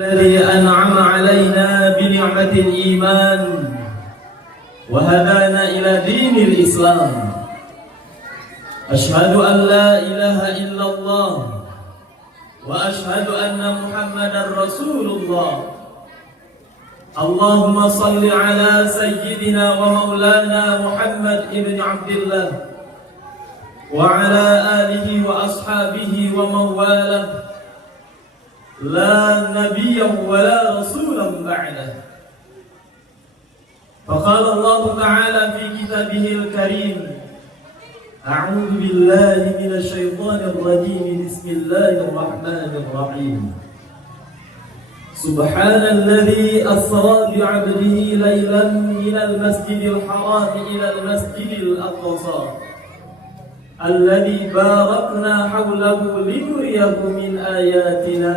الذي أنعم علينا بنعمة الإيمان وهدانا إلى دين الإسلام. أشهد أن لا إله إلا الله وأشهد أن محمدا رسول الله. اللهم صل على سيدنا ومولانا محمد ابن عبد الله وعلى آله وأصحابه ومن والاه، لا نبي ولا رسولا بعده. فقال الله تعالى في كتابه الكريم: أعوذ بالله من الشيطان الرجيم، بسم الله الرحمن الرحيم. سبحان الذي أسرى بعبده ليلا من المسجد الحرام إلى المسجد الأقصى الذي باركنا حوله لنريه من آياتنا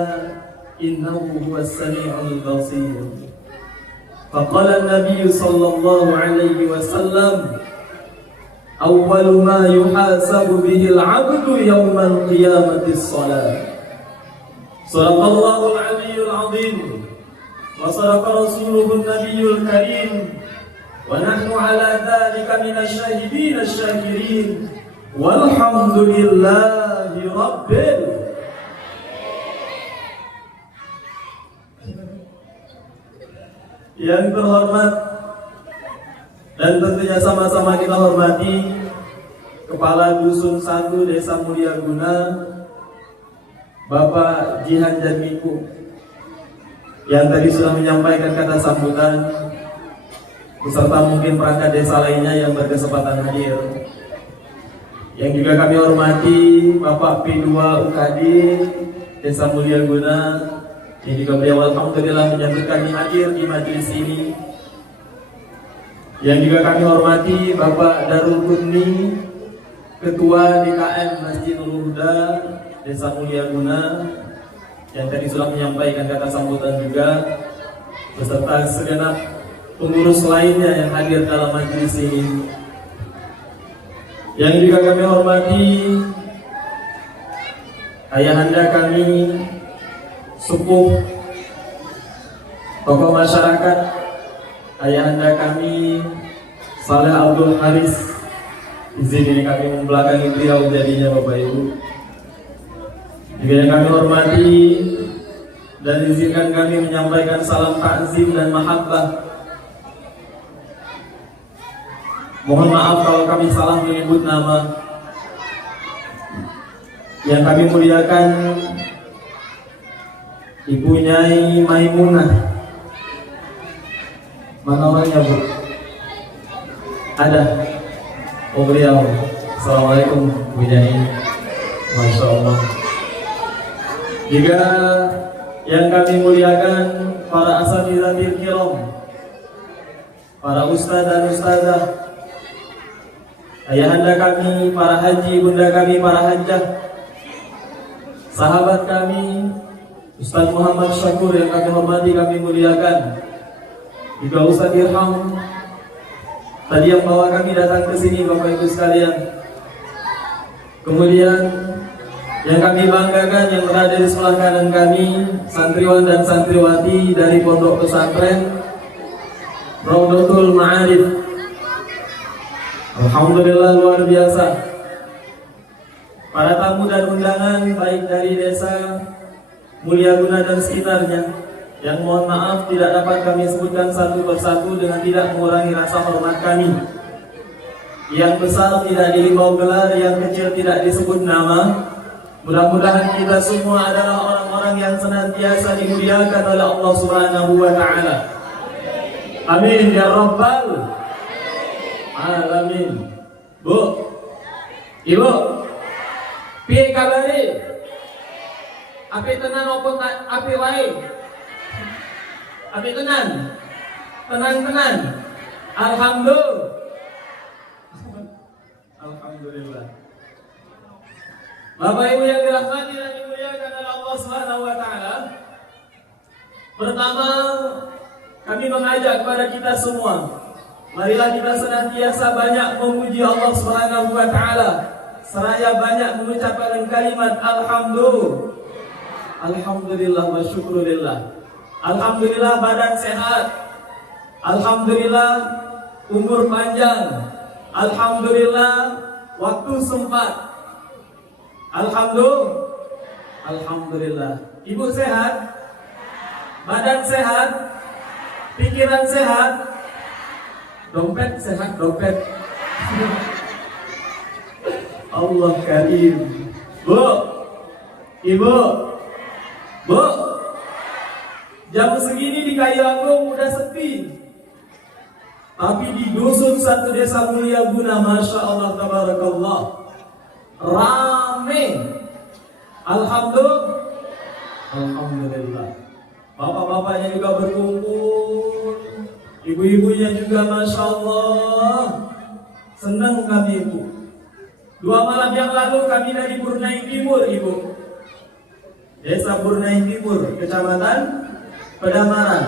إنه هو السميع البصير. فقال النبي صلى الله عليه وسلم: أول ما يحاسب به العبد يوم القيامة الصلاة. صدق الله العلي العظيم وصدق رسوله النبي الكريم، ونحن على ذلك من الشاهدين الشاكرين، والحمد لله رب العالمين. Yang terhormat dan tentunya sama-sama kita hormati Kepala Dusun 1 Desa Mulyaguna, Bapak Jihan Jamiku, yang tadi sudah menyampaikan kata sambutan, beserta mungkin perangkat desa lainnya yang berkesempatan hadir. Yang juga kami hormati Bapak P2 UKD Desa Mulyaguna, yang juga beliau alhamdulillah menyambut kami hadir di majelis ini. Yang juga kami hormati Bapak Darul Qutni, Ketua DKM Masjid Nurul Huda Desa Mulyaguna, yang tadi sudah menyampaikan kata sambutan juga, beserta segenap pengurus lainnya yang hadir dalam majelis ini. Yang juga kami hormati ayahanda kami, sepuh, tokoh masyarakat, ayahanda kami Saleh Abdul Haris. Izin ini kami membelakangi beliau jadinya Bapak Ibu. Juga yang kami hormati dan izinkan kami menyampaikan salam takzim dan mahabbah. Mohon maaf kalau kami salah menyebut nama. Yang kami muliakan Ibu Nyai Maimunah. Mana orangnya, Bu? Ada? Oh, beliau. Assalamualaikum, Bu Nyai. Masya Allah. Juga yang kami muliakan para asatidzahil kiram, para ustaz dan ustazah, ayahanda kami, para haji, bunda kami, para hajjah, sahabat kami, Ustaz Muhammad Syakur yang kami hormati, kami muliakan. Juga Ustaz Irham tadi yang bawa kami datang ke sini, Bapak Ibu sekalian. Kemudian yang kami banggakan yang berada di sebelah kanan kami, santriwan dan santriwati dari Pondok Pesantren Raudhatul Ma'arif. Alhamdulillah, luar biasa. Para tamu dan undangan baik dari desa Mulyaguna dan sekitarnya, yang mohon maaf tidak dapat kami sebutkan satu persatu dengan tidak mengurangi rasa hormat kami. Yang besar tidak dihimbau gelar, yang kecil tidak disebut nama. Mudah-mudahan kita semua adalah orang-orang yang senantiasa dimuliakan oleh Allah Subhanahu wa Ta'ala. Amin ya Rabbal Alamin. Bu, Ibu, piye kabare? Api tenan opo api wae? Api tenan? Tenan-tenan? Alhamdulillah. Bapak Ibu yang dirahmati dan dimuliakan oleh Allah Subhanahu wa Ta'ala, pertama kami mengajak kepada kita semua, marilah kita senantiasa banyak memuji Allah Subhanahu wa Ta'ala, seraya banyak mengucapkan kalimat alhamdulillah wa syukurillah. Alhamdulillah badan sehat. Alhamdulillah umur panjang. Alhamdulillah waktu sempat. Alhamdulillah. Ibu sehat? Badan sehat? Pikiran sehat? Dompet sehat, dompet. Allah karim. Bu, ibu, bu, jam segini di Kayu Agung udah sepi. Tapi di dusun satu desa Mulia Guna, Masya Allah, tabarakallah, rame. Alhamdulillah. Bapak-bapaknya juga berkumpul, ibu-ibunya juga, Masya Allah. Senang kami, ibu. 2 malam yang lalu kami dari Burnai Timur, ibu. Desa Burnai Timur, Kecamatan Pedamaran.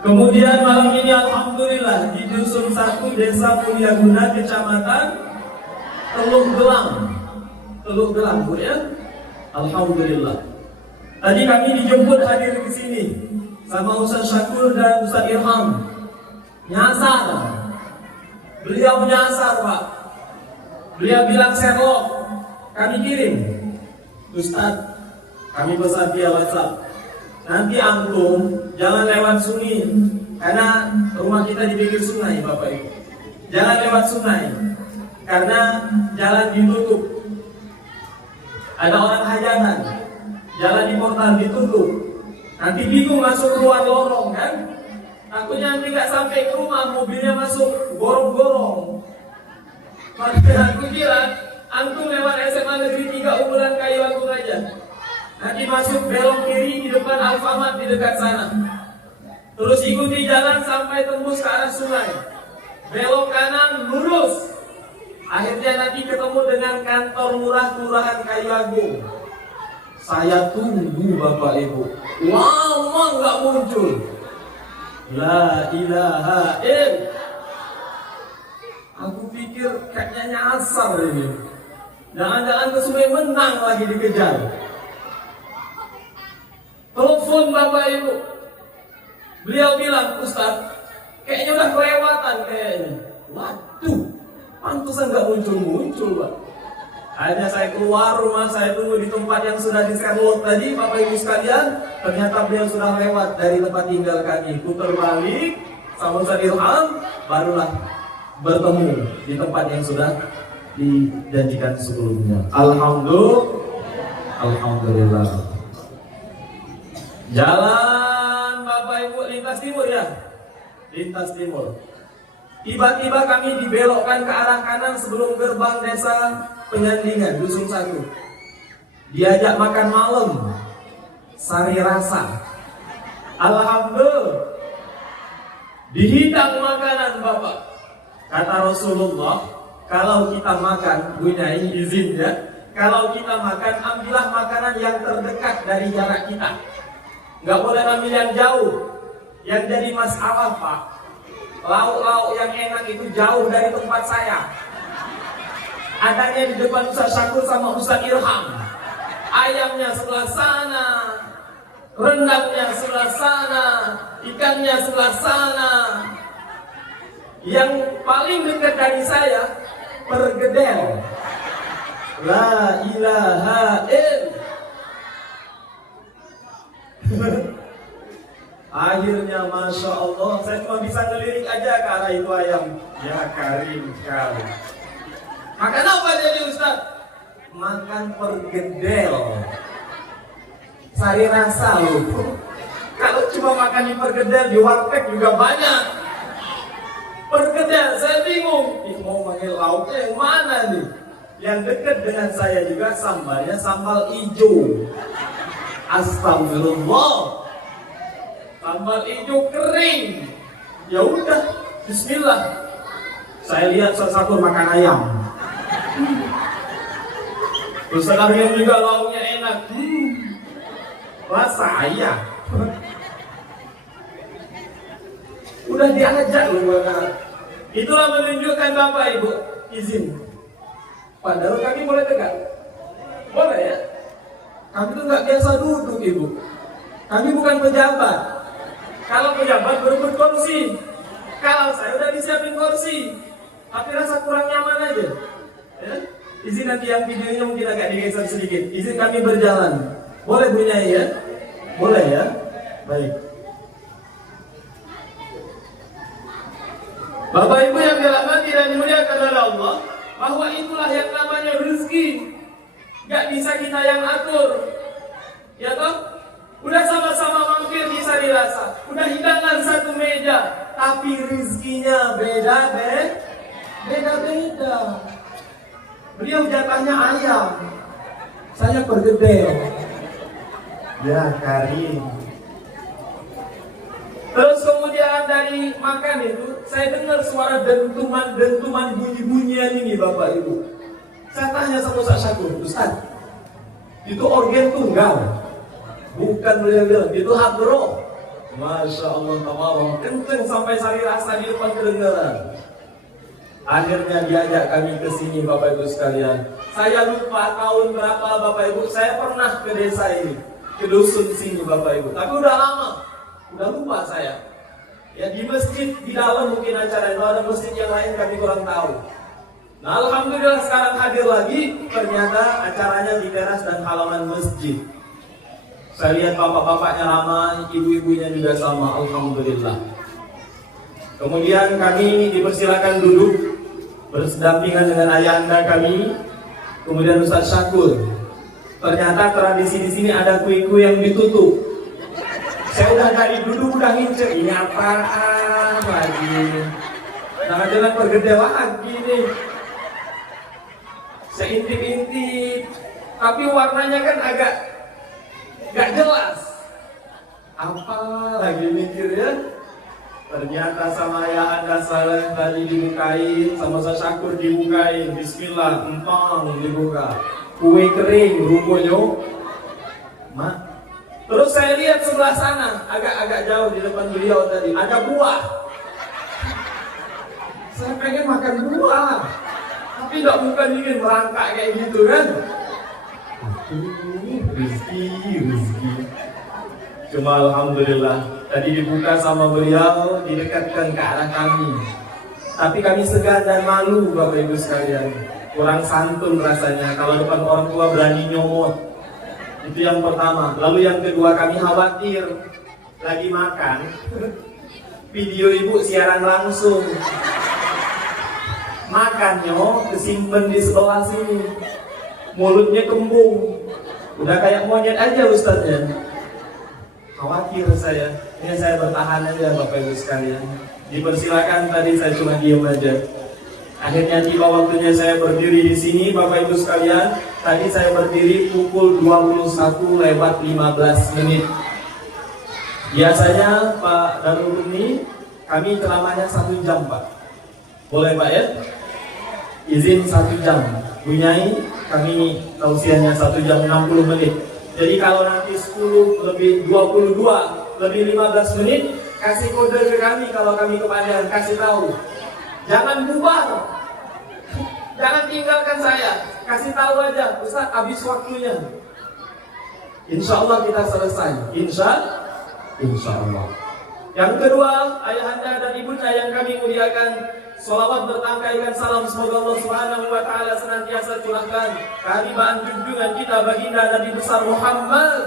Kemudian malam ini alhamdulillah di dusun 1 Desa Mulia Guna, Kecamatan Teluk Gelang, Bu ya. Alhamdulillah. Tadi kami dijemput hadir ke sini sama Ustaz Syakur dan Ustaz Irham. Nyasar. Beliau menyasar, Pak. Beliau bilang Sherlock, kami kirim. Ustaz, kami pesan via WhatsApp. Nanti antum jangan lewat sungai, karena rumah kita di pinggir sungai, Bapak Ibu. Jangan lewat sungai, karena jalan ditutup. Ada orang hajatan, jalan di portal ditutup. Nanti bingung masuk keluar lorong kan? Takutnya nanti nggak sampai ke rumah, mobilnya masuk gorong-gorong. Maka aku kira antum lewat SMA Negeri 3 Unggulan Kayu Agung aja. Nanti masuk belok kiri di depan Alfamart di dekat sana. Terus ikuti jalan sampai tembus ke arah sungai. Belok kanan lurus. Akhirnya nanti ketemu dengan kantor lurah Kelurahan Kayu Agung. Saya tunggu Bapak Ibu, lama nggak muncul. La ilaha illallah. Aku pikir kayaknya nyasar ini. Jangan-jangan ke sungai menang lagi dikejar. Telepon Bapak Ibu. Beliau bilang, Ustaz, kayaknya udah kelewatan kayaknya. Waduh, pantesan nggak muncul-muncul, Pak. Akhirnya saya keluar rumah, saya tunggu di tempat yang sudah di-sherlock tadi, Bapak Ibu sekalian. Ternyata beliau sudah lewat dari tempat tinggal kami. Putar balik, sama Ustaz Ilham, barulah bertemu di tempat yang sudah dijanjikan sebelumnya. Alhamdulillah. Jalan Bapak Ibu lintas timur ya, lintas timur. Tiba-tiba kami dibelokkan ke arah kanan sebelum gerbang desa Penyandingan, dusun 1. Diajak makan malam, sari rasa. Alhamdulillah. Dihidang makanan Bapak. Kata Rasulullah, kalau kita makan, Bu Nyai izin ya, kalau kita makan, ambillah makanan yang terdekat dari jarak kita. Nggak boleh ambil yang jauh. Yang jadi masalah, Pak, lauk-lauk yang enak itu jauh dari tempat saya. Adanya di depan Ustaz Syakur sama Ustaz Irham. Ayamnya sebelah sana, rendangnya sebelah sana, ikannya sebelah sana. Yang paling dekat dari saya, pergedel. La ilaha illallah. Akhirnya Masya Allah, saya cuma bisa ngelirik aja ke arah itu ayam. Ya karim kali. Makan apa jadi Ustaz? Makan pergedel. Sari rasa loh. Kalau cuma makan di pergedel, di warteg juga banyak. Pergedel, saya bingung. Mau manggil lauknya yang mana nih? Yang dekat dengan saya juga sambalnya sambal hijau. Astagfirullah. Sambal hijau kering. Ya udah, bismillah. Saya lihat Syakur makan ayam. Terus sekarang juga lauknya enak. Rasa ayam. Udah diajak loh makan. Itulah menunjukkan Bapak Ibu, izin. Padahal kami boleh dekat. Boleh ya? Kami tuh nggak biasa duduk, Ibu. Kami bukan pejabat. Kalau pejabat berebut kursi. Kalau saya udah disiapin kursi, tapi rasa kurang nyaman aja. Ya? Izin nanti yang videonya mungkin agak digeser sedikit. Izin kami berjalan. Boleh Bu Nyai ya? Boleh ya? Baik. Bapak Ibu yang dirahmati dan dimuliakan oleh Allah, bahwa itulah yang namanya rezeki. Gak bisa kita yang atur. Ya toh? Udah sama-sama mampir bisa dirasa. Udah hidangan satu meja, tapi rezekinya beda-beda. Beliau jatahnya ayam, saya pergedel. Ya Karim. Terus kemudian dari makan itu, saya dengar suara dentuman bunyi-bunyian ini Bapak Ibu. Saya tanya sama Ustaz Syakur, Ustaz, itu organ tunggal? Bukan, beliau bilang, itu hadroh. Masya Allah, tawarong, kenceng sampai sari rasa di depan kedengaran. Akhirnya diajak kami ke sini Bapak Ibu sekalian. Saya lupa tahun berapa Bapak Ibu, saya pernah ke desa ini, ke dusun sini Bapak Ibu. Tapi udah lama, udah lupa saya. Ya di masjid di dalam mungkin acara itu, ada masjid yang lain kami kurang tahu. Nah alhamdulillah sekarang hadir lagi, ternyata acaranya di teras dan halaman masjid. Saya lihat bapak-bapaknya ramai, ibu-ibunya juga sama, alhamdulillah. Kemudian kami dipersilakan duduk bersedampingan dengan ayahanda kami, kemudian Ustaz Syakur. Ternyata tradisi di sini ada kue-kue yang ditutup. Saya udah dari duduk udah ngincer, ini apaan lagi? Jangan-jangan pergedel lagi nih. Saya intip-intip, tapi warnanya kan agak gak jelas. Apa lagi mikir ya? Ternyata sama ayahanda Saleh tadi dibukain, sama Ustaz Syakur dibukain. Bismillah, empang dibuka. Kue kering, rumpulnya. Mak. Terus saya lihat sebelah sana, agak-agak jauh di depan beliau tadi, ada buah. Saya pengen makan buah, tapi tidak bukan ingin merangkak kayak gitu kan. Rezeki. Cuma alhamdulillah tadi dibuka sama beliau, didekatkan ke arah kami. Tapi kami segan dan malu Bapak Ibu sekalian. Kurang santun rasanya kalau depan orang tua berani nyomot. Itu yang pertama. Lalu yang kedua, kami khawatir lagi makan video ibu siaran langsung, makannya kesimpan di sebelah sini, mulutnya kembung, udah kayak monyet aja Ustadznya. Khawatir saya. Ini saya bertahan aja Bapak Ibu sekalian. Dipersilakan, tadi saya cuma diam aja. Akhirnya tiba waktunya saya berdiri di sini Bapak Ibu sekalian. Tadi saya berdiri pukul 21:15. Biasanya Pak Darul ini kami ceramahnya 1 jam Pak. Boleh Pak ya? Izin 1 jam. Bunyai kami tausiahnya 1 jam 60 menit. Jadi kalau nanti 10 lebih 22 lebih 15 menit, kasih kode ke kami kalau kami kepanjangan, kasih tahu. Jangan bubar, jangan tinggalkan saya, kasih tahu aja, Ustaz habis waktunya. Insya Allah kita selesai, insya Allah. Yang kedua, ayahanda dan ibunda yang kami muliakan, sholawat bertangkaikan salam semoga Allah Subhanahu wa Ta'ala senantiasa curahkan kehabibaan junjungan kita baginda Nabi besar Muhammad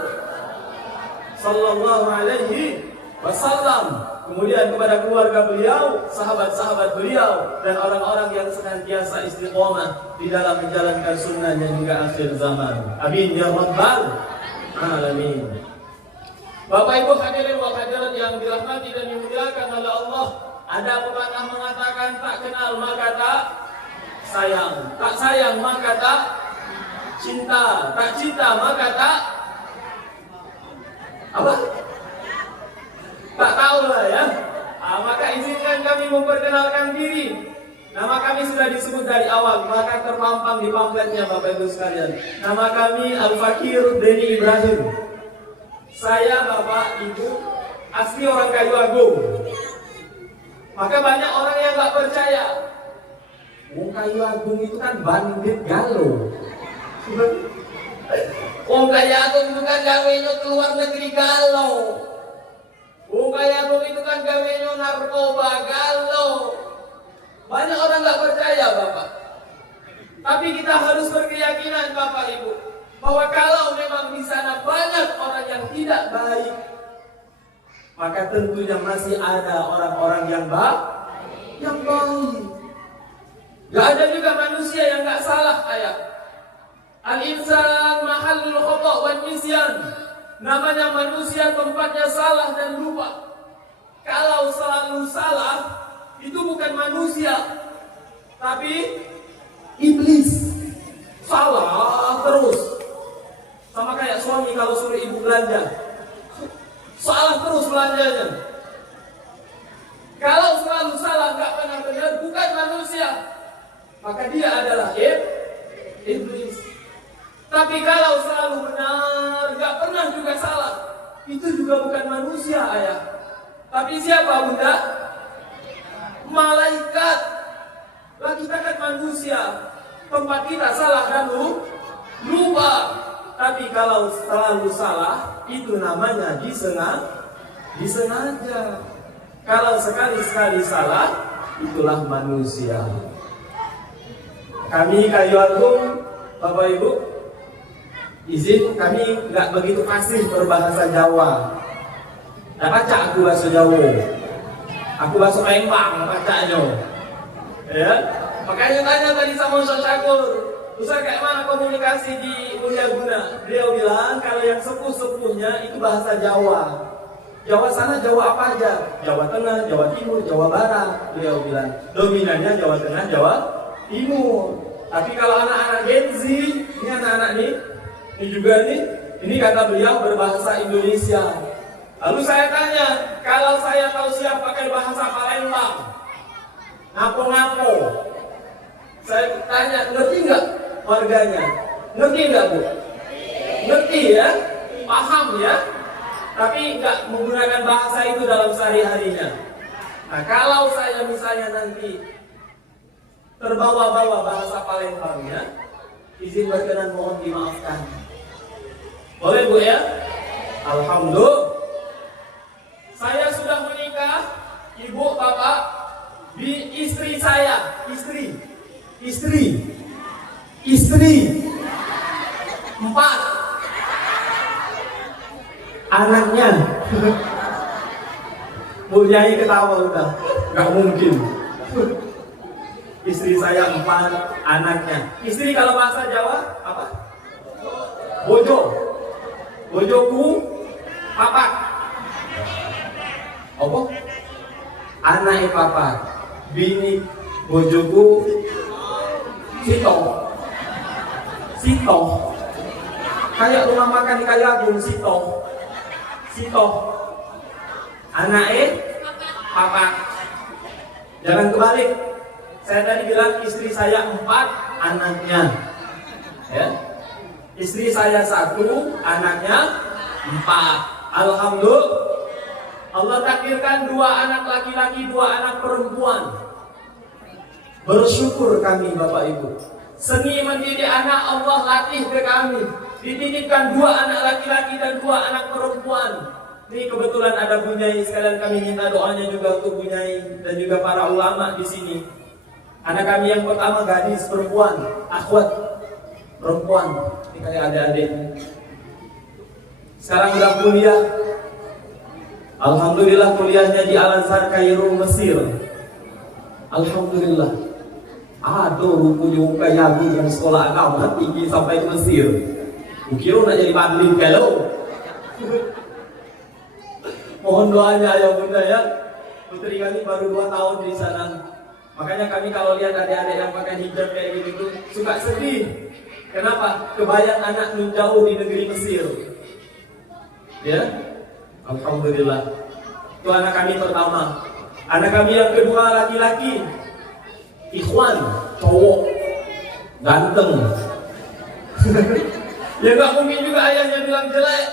sallallahu alaihi wasallam. Kemudian kepada keluarga beliau, sahabat-sahabat beliau, dan orang-orang yang senantiasa istiqomah di dalam menjalankan sunnahnya hingga akhir zaman. Amin ya rabbal alamin. Bapak Ibu hadirin wa hadirat yang dirahmati dan dimuliakan oleh Allah, ada pepatah mengatakan tak kenal maka tak sayang, tak sayang maka tak cinta, tak cinta maka tak apa? Tak tahu lah ya. Maka izinkan kami memperkenalkan diri. Nama kami sudah disebut dari awal, maka terpampang di pamfletnya Bapak Ibu sekalian. Nama kami Al-Fakir Denny Ibrahim. Saya Bapak Ibu asli orang Kayu Agung. Maka banyak orang yang gak percaya. Kayu Agung itu kan bandit galuh. Wong kaya aku itu kan gawenya keluar negeri galau. Wong kaya aku itu kan gawenya narkoba galau. Banyak orang nggak percaya Bapak. Tapi kita harus berkeyakinan Bapak Ibu bahwa kalau memang di sana banyak orang yang tidak baik, maka tentunya masih ada orang-orang yang baik. Gak ada juga manusia yang gak salah ayat. Al-insan mahallul khata' wan nisyan. Namanya manusia tempatnya salah dan lupa. Kalau selalu salah, itu bukan manusia, tapi iblis. Salah terus. Sama kayak suami kalau suruh ibu belanja, salah terus belanjanya. Kalau selalu salah, gak pernah benar, bukan manusia, maka dia adalah iblis. Tapi kalau selalu benar, gak pernah juga salah, itu juga bukan manusia ayah. Tapi siapa bunda? Malaikat. Lah kita kan manusia, tempat kita salah dan lupa. Tapi kalau selalu salah, itu namanya disengaja. Kalau sekali-sekali salah, itulah manusia. Kami Kayu Agung, Bapak Ibu, izin kami nggak begitu fasih berbahasa Jawa. Nah, baca aku bahasa Jawa. Aku bahasa Lembang bacanya. Ya, makanya tanya tadi sama Ustaz Syakur, Ustaz kayak mana komunikasi di Mulyaguna? Beliau bilang kalau yang sepuh-sepuhnya itu bahasa Jawa. Jawa sana Jawa apa aja? Jawa Tengah, Jawa Timur, Jawa Barat. Beliau bilang dominannya Jawa Tengah, Jawa Timur. Tapi kalau anak-anak Gen Z, ini anak-anak ini juga nih, ini kata beliau berbahasa Indonesia. Lalu saya tanya, kalau saya tahu siap pakai bahasa Palembang, ngapo-ngapo, saya tanya, ngerti nggak warganya? Ngerti nggak Bu? Ngerti ya? Paham ya? Tapi nggak menggunakan bahasa itu dalam sehari-harinya. Nah, kalau saya misalnya nanti terbawa-bawa bahasa Palembangnya, izin berkenan mohon dimaafkan. Boleh Bu ya? Alhamdulillah. Saya sudah menikah, Ibu, Bapak, istri saya, istri, 4 anaknya. Mulyai ketawa udah, nggak mungkin. Istri saya 4 anaknya. Istri kalau bahasa Jawa apa? Bojoku, papak. Apa? Anaknya papak. Bini bojoku Sito. Kayak rumah makan di Kayu Agung, Sito. Anaknya papak. Jangan kebalik. Saya tadi bilang istri saya 4 anaknya. Ya. Istri saya 1, anaknya 4. Alhamdulillah. Allah takdirkan 2 anak laki-laki, 2 anak perempuan. Bersyukur kami Bapak Ibu. Seni mendidik anak Allah latih ke kami. Dititipkan 2 anak laki-laki dan 2 anak perempuan. Ini kebetulan ada Bunyai, sekalian kami minta doanya juga untuk Bunyai dan juga para ulama di sini. Anak kami yang pertama gadis perempuan, akhwat perempuan. Ini kayak adik-adik. Sekarang udah kuliah. Alhamdulillah kuliahnya di Al-Azhar Kairo, Mesir. Alhamdulillah. Aduh, rupanya kayak aku yang sekolah agama tinggi sampai ke Mesir. Kukira nak jadi banding kalau. Mohon doanya ya Bunda ya. Putri kami baru 2 tahun di sana. Makanya kami kalau lihat adik-adik yang pakai hijab kayak gitu suka sedih. Kenapa? Kebayang anak menjauh di negeri Mesir. Ya, alhamdulillah. Itu anak kami pertama. Anak kami yang kedua laki-laki. Ikhwan, cowok, ganteng. Ya nggak mungkin juga ayahnya bilang jelek.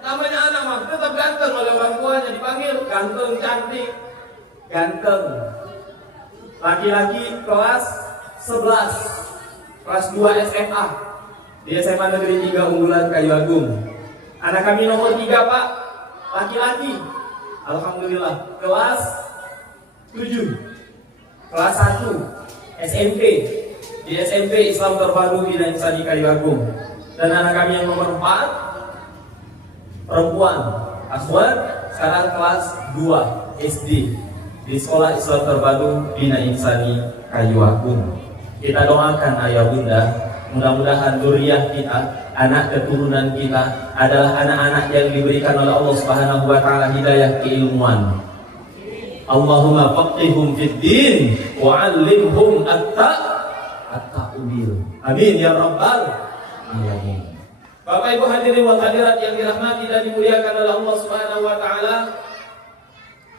Namanya anak mah tetap ganteng oleh orang tuanya, dipanggil ganteng, cantik, ganteng. Laki-laki kelas 11, kelas 2 SMA. di SMA Negeri 3 Unggulan Kayu Agung. Anak kami nomor 3 Pak, laki-laki. Alhamdulillah, kelas 7, kelas 1, SMP. Di SMP Islam Terpadu Bina Insani Kayu Agung. Dan anak kami yang nomor 4, perempuan, Aswad, sekarang kelas 2 SD di Sekolah Islam Terpadu Bina Insani Kayu Agung. Kita doakan ayah bunda, mudah-mudahan zuriyah kita, anak keturunan kita adalah anak-anak yang diberikan oleh Allah Subhanahu wa taala hidayah keilmuan. Allahumma faqihhum fid din wa 'allimhum at-ta'wil. Amin ya rabbal alamin. Bapak Ibu hadirin wal hadirat yang dirahmati dan dimuliakan oleh Allah Subhanahu wa taala.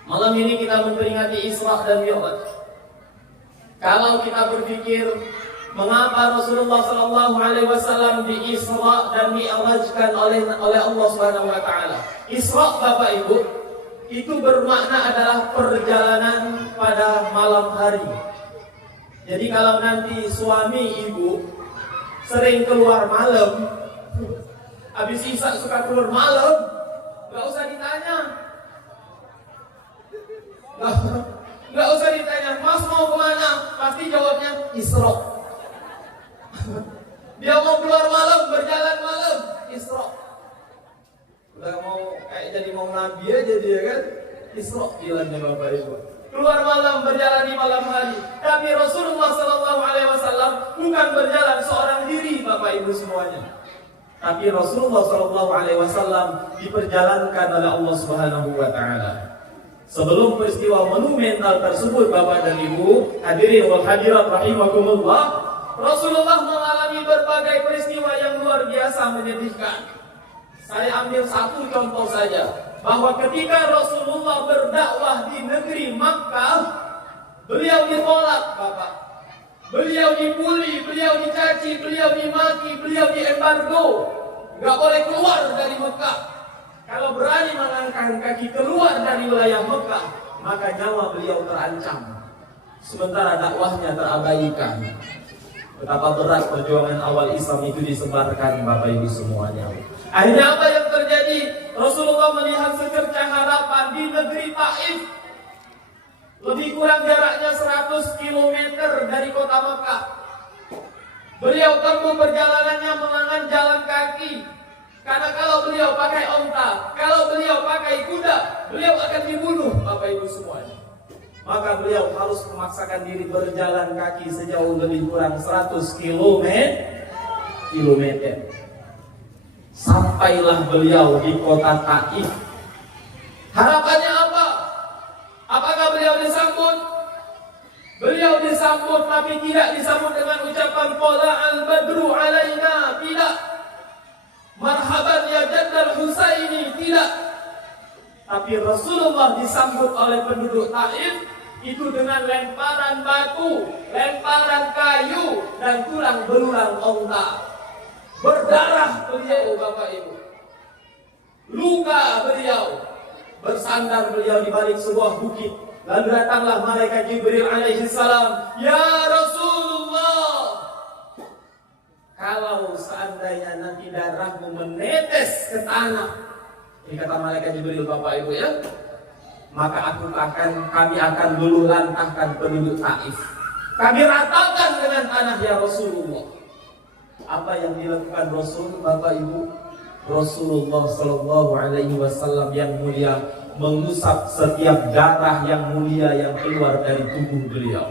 Malam ini kita memperingati Isra dan Mi'raj. Kalau kita berpikir mengapa Rasulullah sallallahu alaihi wasallam di Isra dan Mi'rajkan oleh Allah Subhanahu wa taala. Isra Bapak Ibu itu bermakna adalah perjalanan pada malam hari. Jadi kalau nanti suami ibu sering keluar malam, habis Isya suka keluar malam, nggak usah ditanya. Nggak usah ditanya, Mas mau kemana? Pasti jawabnya Isra. Dia mau keluar malam, berjalan malam, Isra. Udah mau kayak jadi mau nabi aja dia kan, Isra jalannya Bapak Ibu. Keluar malam, berjalan di malam hari. Tapi Rasulullah Sallallahu Alaihi Wasallam bukan berjalan seorang diri Bapak Ibu semuanya. Tapi Rasulullah Sallallahu Alaihi Wasallam diperjalankan oleh Allah Subhanahu Wa Taala. Sebelum peristiwa monumental tersebut Bapak dan Ibu, hadirin wal hadirat rahimakumullah, Rasulullah mengalami berbagai peristiwa yang luar biasa menyedihkan. Saya ambil satu contoh saja, bahwa ketika Rasulullah berdakwah di negeri Makkah, beliau ditolak Bapak. Beliau dibuli, beliau dicaci, beliau dimaki, beliau diembargo. Gak boleh keluar dari Makkah. Kalau berani mengangkat kaki keluar dari wilayah Mekah, maka nyawa beliau terancam. Sementara dakwahnya terabaikan. Betapa berat perjuangan awal Islam itu disebarkan Bapak Ibu semuanya. Akhirnya apa yang terjadi? Rasulullah melihat secercah harapan di negeri Taif. Lebih kurang jaraknya 100 km dari kota Mekah. Beliau tempuh perjalanannya menggunakan jalan kaki. Karena kalau beliau pakai onta, kalau beliau pakai kuda, beliau akan dibunuh Bapak Ibu semuanya. Maka beliau harus memaksakan diri berjalan kaki sejauh lebih kurang 100 km. Sampailah beliau di kota Taif. Harapannya apa? Apakah beliau disambut? Beliau disambut, tapi tidak disambut dengan ucapan Qala al-badru alaina. Tidak. Marhaban ya Jaddal Husaini, tidak. Tapi Rasulullah disambut oleh penduduk Taif itu dengan lemparan batu, lemparan kayu, dan tulang belulang onta. Berdarah beliau Bapak Ibu. Luka beliau. Bersandar beliau di balik sebuah bukit. Lalu datanglah malaikat Jibril alaihi salam. Ya Rasulullah, kalau seandainya nanti darahmu menetes ke tanah, ini kata malaikat Jibril Bapak Ibu ya, maka kami akan luluh lantahkan penduduk Taif. Kami ratakan dengan tanah ya Rasulullah. Apa yang dilakukan Rasul Bapak Ibu? Rasulullah Sallallahu Alaihi Wasallam yang mulia mengusap setiap darah yang mulia yang keluar dari tubuh beliau.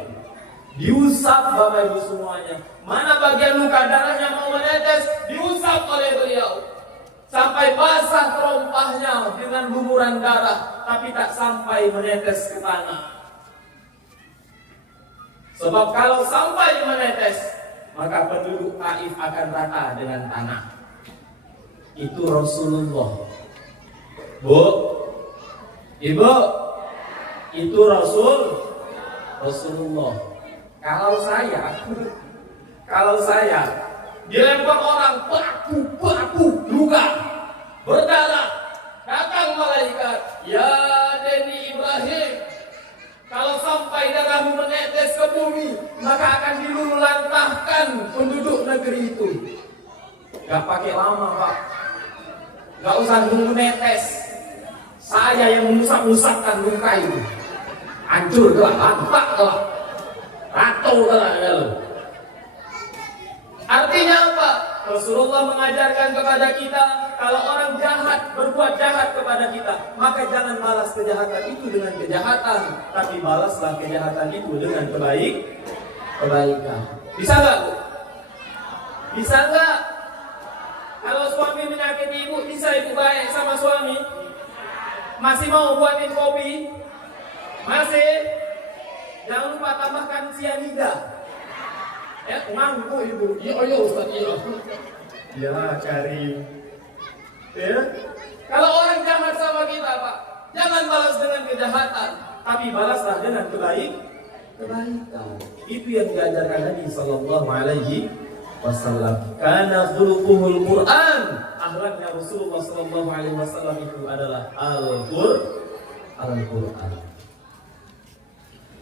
Diusap Bapak Ibu semuanya. Mana bagian luka darahnya mau menetes, diusap oleh beliau. Sampai basah terompahnya dengan lumuran darah, tapi tak sampai menetes ke tanah. Sebab kalau sampai menetes, maka penduduk Taif akan rata dengan tanah. Itu Rasulullah. Bu, Ibu, itu Rasulullah. Kalau saya dilempar orang, baku, luka, berdarah, datang malaikat, ya Deni Ibrahim, kalau sampai darahmu menetes ke bumi, maka akan diluluhlantahkan penduduk negeri itu. Gak pakai lama Pak, gak usah nunggu netes. Saya yang memusak-musakkan luka itu. Hancur telah, lantak telah, ratu telah. Artinya apa? Rasulullah mengajarkan kepada kita, kalau orang jahat berbuat jahat kepada kita, maka jangan balas kejahatan itu dengan kejahatan, tapi balaslah kejahatan itu dengan kebaikan. Bisa nggak, Bu? Bisa nggak? Kalau suami menyakiti ibu, bisa ibu baik sama suami? Masih mau buatin kopi? Masih? Jangan lupa tambahkan cyanida. Ya, ngaku ibu. Iya Ustaz, iya. Ya, cari. Ya. Kalau orang jahat sama kita, Pak, jangan balas dengan kejahatan, tapi balaslah dengan kebaikan. Itu yang diajarkan Nabi sallallahu alaihi wasallam. Kana khuluquhul Quran. Akhlaknya Rasulullah sallallahu alaihi wasallam itu adalah Al-Qur'an.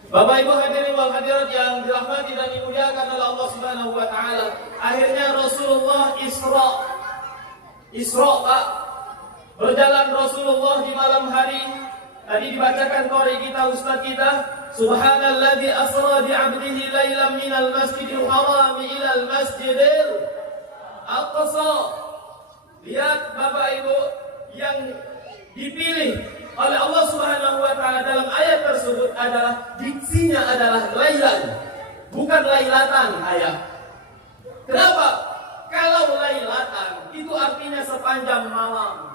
Bapak Ibu hadirin wal hadirat yang dirahmati dan dimuliakan oleh Allah Subhanahu wa taala. Akhirnya Rasulullah Isra Pak. Berjalan Rasulullah di malam hari. Tadi dibacakan qori kita, ustaz kita, Subhanalladzi asra bi 'abdihi lailan minal masjidil haram ila al masjidil aqsa. Lihat Bapak Ibu, yang dipilih oleh Allah Subhanahu wa taala dalam ayat tersebut adalah diksinya adalah lailan, bukan lailatan ayat. Kenapa? Kalau lailatan itu artinya sepanjang malam.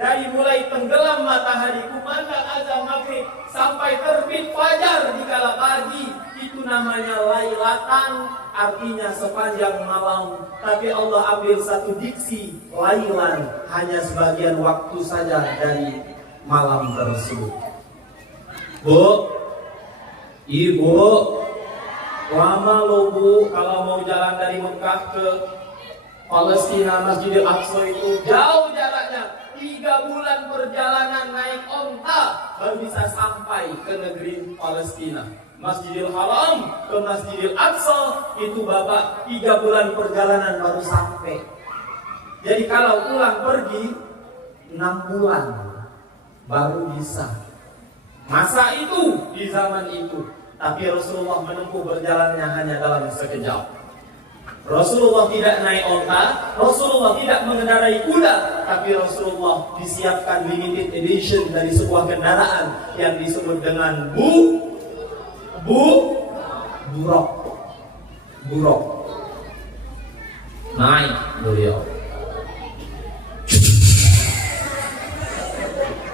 Dari mulai tenggelam matahari kumandang azan maghrib sampai terbit fajar di kala pagi, itu namanya lailatan, artinya sepanjang malam. Tapi Allah ambil satu diksi lailan, hanya sebagian waktu saja dari malam tersebut. Bu, Ibu, lama loh Bu, kalau mau jalan dari Mekah ke Palestina, Masjidil Aqsa itu jauh jaraknya. 3 bulan perjalanan naik onta baru bisa sampai ke negeri Palestina. Masjidil Haram ke Masjidil Aqsa itu Bapak 3 bulan perjalanan baru sampai. Jadi kalau pulang pergi 6 bulan baru bisa. Masa itu di zaman itu, tapi Rasulullah menempuh berjalannya hanya dalam sekejap. Rasulullah tidak naik onta, Rasulullah tidak mengendarai kuda, tapi Rasulullah disiapkan limited edition dari sebuah kendaraan yang disebut dengan buruk. Naik beliau.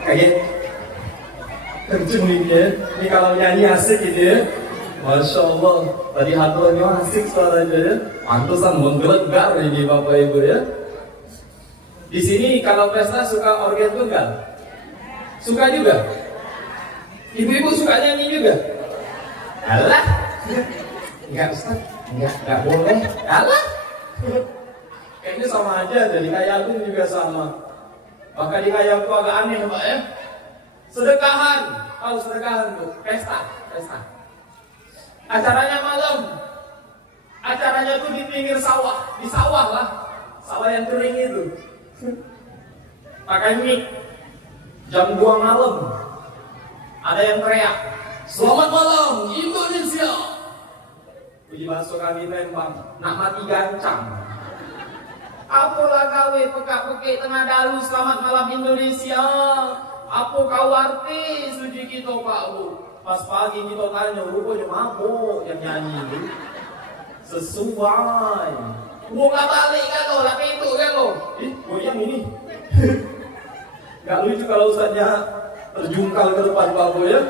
Kaget, kenceng nih, ini kalau nyanyi asik gitu ya. Masya Allah, tadi haturnya asik suaranya ya. Pantesan menggelegar ini Bapak Ibu ya. Di sini kalau pesta suka organ tunggal? Suka juga? Ibu-ibu suka nyanyi juga? Alah, enggak Ustaz, enggak boleh. Alah, kayaknya sama aja, jadi kayak aku juga sama. Maka di kayak aku agak aneh Pak ya. Sedekahan, tahu sedekahan tuh, pesta. Acaranya malam. Acaranya tuh di pinggir sawah, di sawah lah. Sawah yang kering itu. Pakai mic. Jam 2 malam. Ada yang teriak, "Selamat malam Indonesia." Puji bahasa kami Lembang, nak mati gancang. Apalah gawe pekak-pekik tengah dalu selamat malam Indonesia. Apa kau arti suci kita Pak Bu? Pas pagi kita tanya, rupanya mabuk yang nyanyi itu. Sesuai. Buka balik kan lo, lah pintu kan lo. Goyang ini. Gak lucu kalau Ustaznya terjungkal ke depan Pak Bu ya.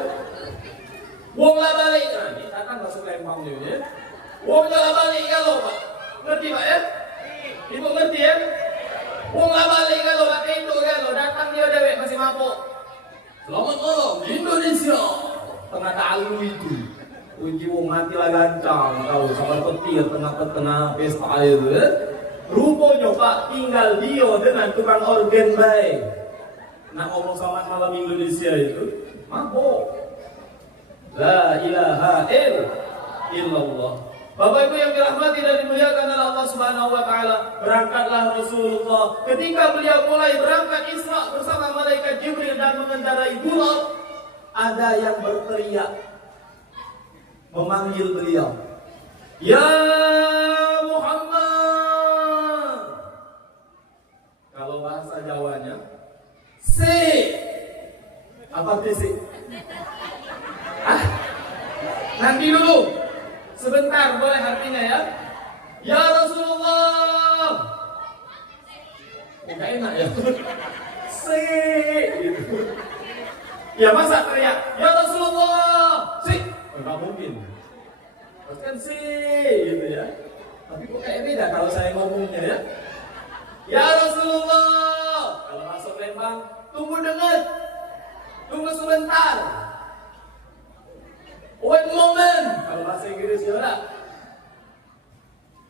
Buka balik. Nah, ini datang masuk Lembang dia ya. Buka balik kan lo Pak. Ngerti Pak ya? Ibu ngerti ya? Buka balik kan lo, lah pintu kan lo. Datang dia dewek masih mabuk. Selamat malam Indonesia. Tengah dalu itu. Uji wong mati lah gancang, tahu sama petir tengah-tengah pesta itu ya. Rupanya Pak tinggal dia dengan tukang organ baik. Nak ngomong selamat malam Indonesia itu mabuk. La ilaha illallah. Bapak Ibu yang dirahmati dan dimuliakan oleh Allah Subhanahu wa taala, berangkatlah Rasulullah. Ketika beliau mulai berangkat Isra bersama malaikat Jibril dan mengendarai Buraq, ada yang berteriak memanggil beliau, "Ya Muhammad." Kalau bahasa Jawanya, "Si." Apa sih? Nanti dulu. Sebentar, boleh artinya ya? Ya Rasulullah. Enggak enak ya? Si gitu. Ya masa teriak, "Ya Rasulullah." Si. Enggak mungkin. Harus kan si gitu ya. Tapi kok kayak beda kalau saya ngomongnya ya? "Ya Rasulullah." Kalau masuk Lembang, tunggu dengar. Tunggu sebentar. Wait moment. Kalau bahasa Inggris ya udah.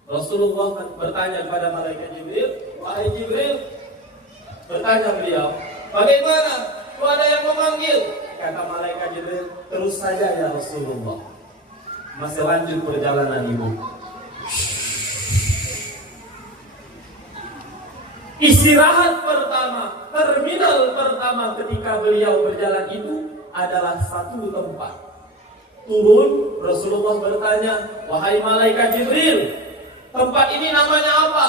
Rasulullah bertanya kepada malaikat Jibril, "Wahai Jibril," bertanya beliau, "bagaimana? Kok ada yang memanggil?" Kata malaikat Jibril, "Terus saja ya Rasulullah. Masih lanjut perjalanan ibu." Istirahat pertama, terminal pertama ketika beliau berjalan itu adalah satu tempat. Turun, Rasulullah bertanya, "Wahai malaikat Jibril, tempat ini namanya apa?"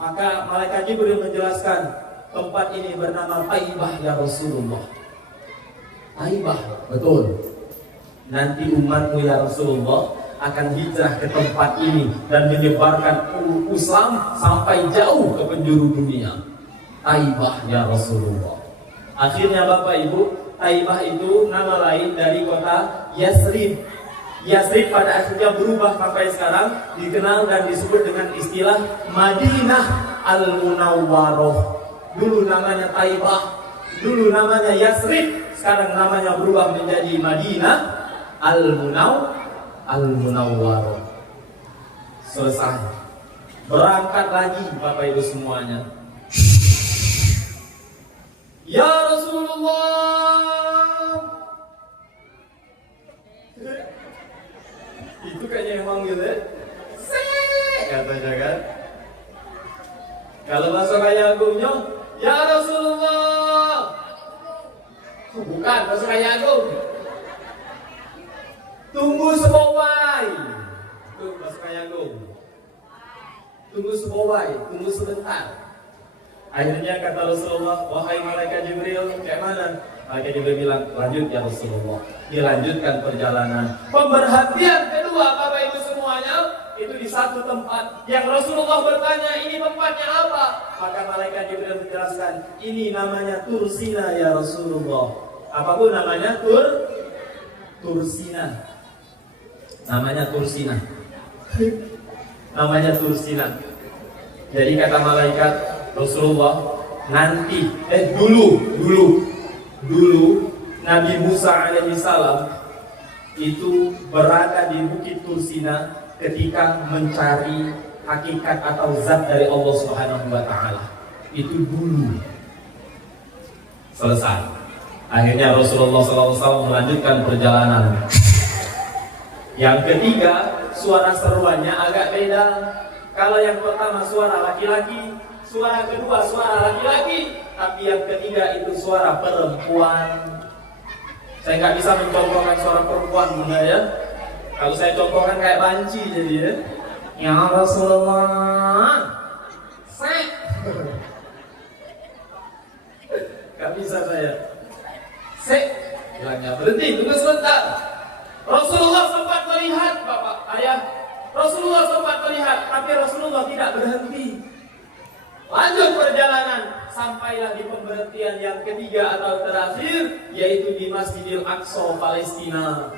Maka malaikat Jibril menjelaskan, "Tempat ini bernama Taibah ya Rasulullah." Taibah, betul. Nanti umatmu ya Rasulullah akan hijrah ke tempat ini dan menyebarkan Islam sampai jauh ke penjuru dunia. Taibah ya Rasulullah. Akhirnya Bapak Ibu, Taibah itu nama lain dari kota Yasrib. Yasrib pada akhirnya berubah sampai sekarang dikenal dan disebut dengan istilah Madinah Al-Munawwaroh. Dulu namanya Taibah, dulu namanya Yasrib, sekarang namanya berubah menjadi Madinah Al-Munawwaroh. Selesai. Berangkat lagi Bapak Ibu semuanya. Ya Rasulullah. Itu kayaknya yang manggil ya. Katanya kan. Kalau bahasa kaya agungnya, "Ya Rasulullah." Bukan bahasa kaya agung. "Tunggu sebowai." Itu bahasa kaya agung. Tunggu sebowai, tunggu sebentar. Akhirnya kata Rasulullah, "Wahai malaikat Jibril, kayak mana?" Malaikat Jibril bilang, "Lanjut ya Rasulullah." Dilanjutkan perjalanan. Pemerhatian kedua Bapak Ibu semuanya itu di satu tempat yang Rasulullah bertanya, "Ini tempatnya apa?" Maka malaikat Jibril menjelaskan, "Ini namanya Tursina ya Rasulullah." Apapun namanya Tursina. Namanya Tursina. Namanya Tursina. Jadi kata malaikat Rasulullah, nanti dulu Nabi Musa alaihi salam itu berada di Bukit Tursina ketika mencari hakikat atau zat dari Allah Subhanahu wa taala. Itu dulu. Selesai. Akhirnya Rasulullah SAW melanjutkan perjalanan. Yang ketiga, suara seruannya agak beda. Kalau yang pertama suara laki-laki, suara kedua suara laki-laki, tapi yang ketiga itu suara perempuan. Saya nggak bisa mencontohkan suara perempuan, bunda ya. Kalau saya contohkan kayak banci jadi ya. Ya Rasulullah, nggak bisa saya. Bilangnya berhenti, tunggu sebentar. Rasulullah sempat melihat, Bapak, Ayah. Rasulullah sempat melihat, tapi Rasulullah tidak berhenti. Lanjut perjalanan, sampailah di pemberhentian yang ketiga atau terakhir, yaitu di Masjidil Aqsa, Palestina.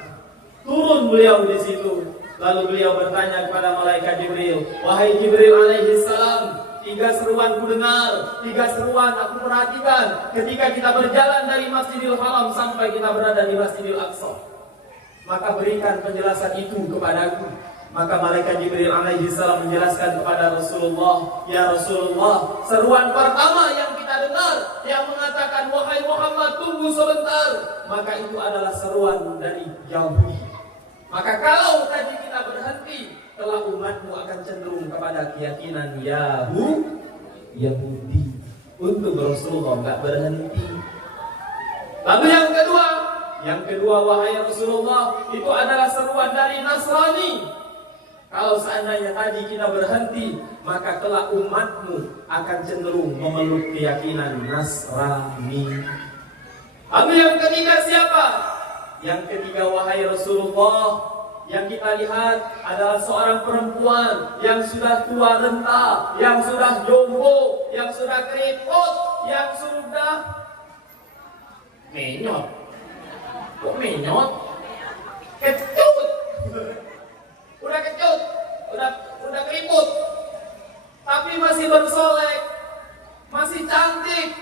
Turun beliau di situ. Lalu beliau bertanya kepada malaikat Jibril, "Wahai Jibril alaihi salam, 3 seruan ku dengar, 3 seruan aku perhatikan ketika kita berjalan dari Masjidil Haram sampai kita berada di Masjidil Aqsa. Maka berikan penjelasan itu kepadaku." Maka malaikat Jibril alaihi salam menjelaskan kepada Rasulullah, "Ya Rasulullah, seruan pertama yang kita dengar yang mengatakan, 'Wahai Muhammad, tunggu sebentar,' maka itu adalah seruan dari Yahudi. Maka kalau tadi kita berhenti telah kelak umatmu akan cenderung kepada keyakinan Yahudi. Untuk Rasulullah nggak berhenti. Lalu yang kedua wahai Rasulullah, itu adalah seruan dari Nasrani. Kalau seandainya tadi kita berhenti, maka kelak umatmu akan cenderung memeluk keyakinan Nasrani. Lalu yang ketiga siapa? Yang ketiga wahai Rasulullah, yang kita lihat adalah seorang perempuan yang sudah tua renta, yang sudah jombo, yang sudah keriput, yang sudah menyot. Kok menyot? Kecut. Udah kecut, udah keriput, tapi masih bersolek, masih cantik.